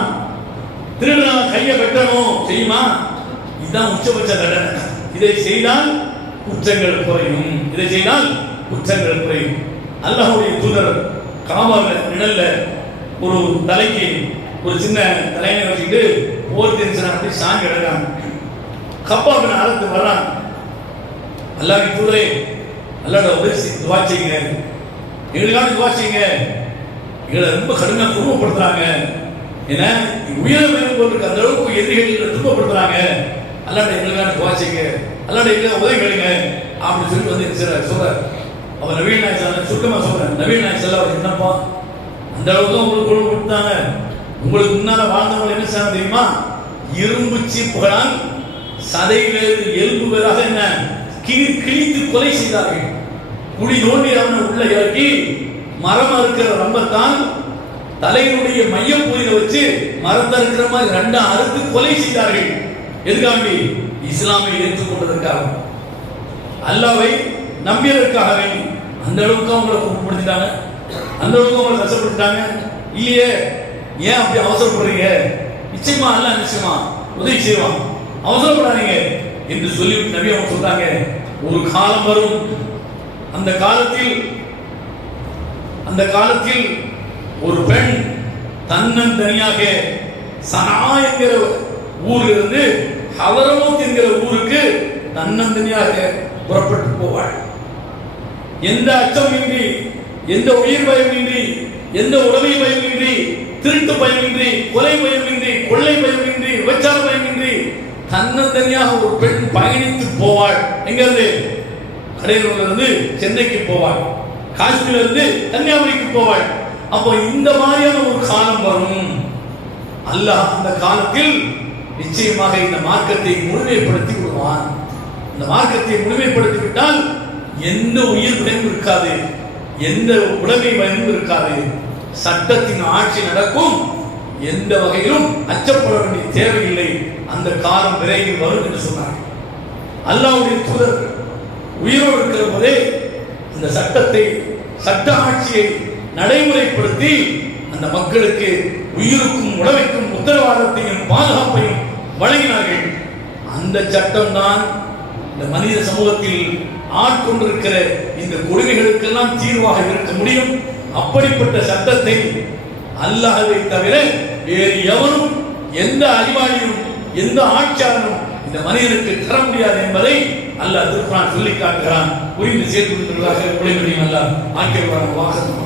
திருடனா கையை வெட்டணும் செய்யுமா? இதுதான் உச்சபட்ச தண்டனை. இதை செய்தால் குற்றங்கள் குறையும். இதை செய்தால் குற்றங்கள் குறையும். அல்லாஹ்வுடைய தூதர் காபாவில் நிழல்ல ஒரு தலைக்கு ஒரு சின்ன தலையை வச்சுக்கிட்டு போர் டென்ஷன் அப்படி சாங்கி எடுக்கிறாங்க. கப்பாவின் அறுத்து வர்றாங்க. அல்லாஹ்வின் தூதரே, அல்லாஹ்வோட உதவி துவா செய்யுங்க, எங்களுக்காக துவா செய்யுங்க, எங்களை ரொம்ப கடுமையாக துன்பப்படுத்துறாங்க, ஏன்னா உயிரை மேலும் போட்டிருக்க அந்த அளவுக்கு எதிரிகள் துன்பப்படுத்துறாங்க, அல்லாஹ்ட்ட எங்களுக்காக துவா செய்யுங்க, அல்லாஹ்ட்ட எங்களுக்கு உதவி கேளுங்க அப்படின்னு சொல்லி வந்து சொல்றாரு. அவர் நபீல் நாயகம் சுருக்கமாக சொல்றேன். நபீல் நாயகம் சொல்ல அவர் என்னப்பா அந்த அளவுக்கு உங்களுக்கு கொண்டு கொடுத்தாங்க, உங்களுக்கு முன்னால வாழ்ந்தவங்க என்ன செய்ய தெரியுமா? இரும்பு சீப்புகளால் சதை வேறு எலும்பு வேறாக என்ன கிழித்து கொலை செய்தார்கள். குழி தோண்டி அவனை உள்ள இறக்கி மரம் அறுக்கிற ரம்பத்தால் தலையினுடைய மையப்பகுதியை வச்சு மரத்தை இருக்கிற மாதிரி ரெண்டா அறுத்து கொலை செய்தார்கள். எதுக்காக? இஸ்லாமை ஏற்றுக்கொண்டதற்காக, அல்லாஹ்வை நம்பியதற்காக வேண்டி. அந்த அளவுக்கு அவங்களை குற்றப்படுத்திட்டாங்க, அந்த அளவுக்கு அவங்களை கஷ்டப்படுத்திட்டாங்க. இல்லையே, ஏன் அப்படி அவசரப்படுறீங்க? நிச்சயமா அல்லாஹ் நிச்சயமா உதவி செய்வான், அவசரப்படாதீங்க என்று சொல்லிவிட்டு நபி அவங்க சொல்றாங்க, ஒரு காலம் வரும், அந்த காலத்தில் ஒரு பெண் தன்னந்தனியாக சனா என்கிற ஊரிலிருந்து ஹதரமௌத் என்கிற ஊருக்கு தன்னந்தனியாக புறப்பட்டு போவாள். எந்த அச்சமின்றி, எந்த உயிர் பயமின்றி, எந்த உடமை பயமின்றி, திருட்டு பயமின்றி, கொலை பயமின்றி, கொள்ளை பயமின்றி, விபச்சார பயமின்றி தன்னந்தனியாக ஒரு பெண் பயணித்து போவாள். எங்கிருந்து? கடையிலிருந்து சென்னைக்கு போவாள், காஷ்மீரிலிருந்து கன்னியாகுமரிக்கு போவாள். அப்போ இந்த மாதிரியான ஒரு காலம் வரும். அல்லாஹ் அந்த காலத்தில் நிச்சயமாக இந்த மார்க்கத்தை முழுமைப்படுத்தி விடுவான். இந்த மார்க்கத்தை முழுமைப்படுத்தி விட்டால் எந்த உயிர் பயமும் இருக்காது, எந்த உடைமை பயமும் இருக்காது, சட்டத்தின் ஆட்சி நடக்கும், எந்த வகையிலும் அச்சப்பட வேண்டிய தேவையில்லை. அந்த காலம் விரைவில் வரும் என்று சொன்னார். அல்லாஹ்வுடைய தூதர் உயிரோடு இருக்கிற போதே அந்த சட்ட ஆட்சியை நடைமுறைப்படுத்தி அந்த மக்களுக்கு உயிருக்கும் உடமைக்கும் உத்தரவாதத்தையும் பாதுகாப்பையும் வழங்கினார்கள். அந்த சட்டம் தான் இந்த மனித சமூகத்தில் ஆட்கொண்டிருக்கிற இந்த கொடுமைகளுக்கெல்லாம் தீர்வாக இருக்க முடியும். அப்படிப்பட்ட சட்டத்தை அல்லாஹ்வை தவிர வேறு எவரும், எந்த அறிவாளியும், எந்த ஆட்சியாளரும் இந்த மனிதனுக்கு தர முடியாது என்பதை அல்லாஹ் திருக்குர்ஆன் சொல்லி காட்டுகிறான். புரிந்து சேர்த்து அல்லாஹ் ஆக்கியவான வாசகம்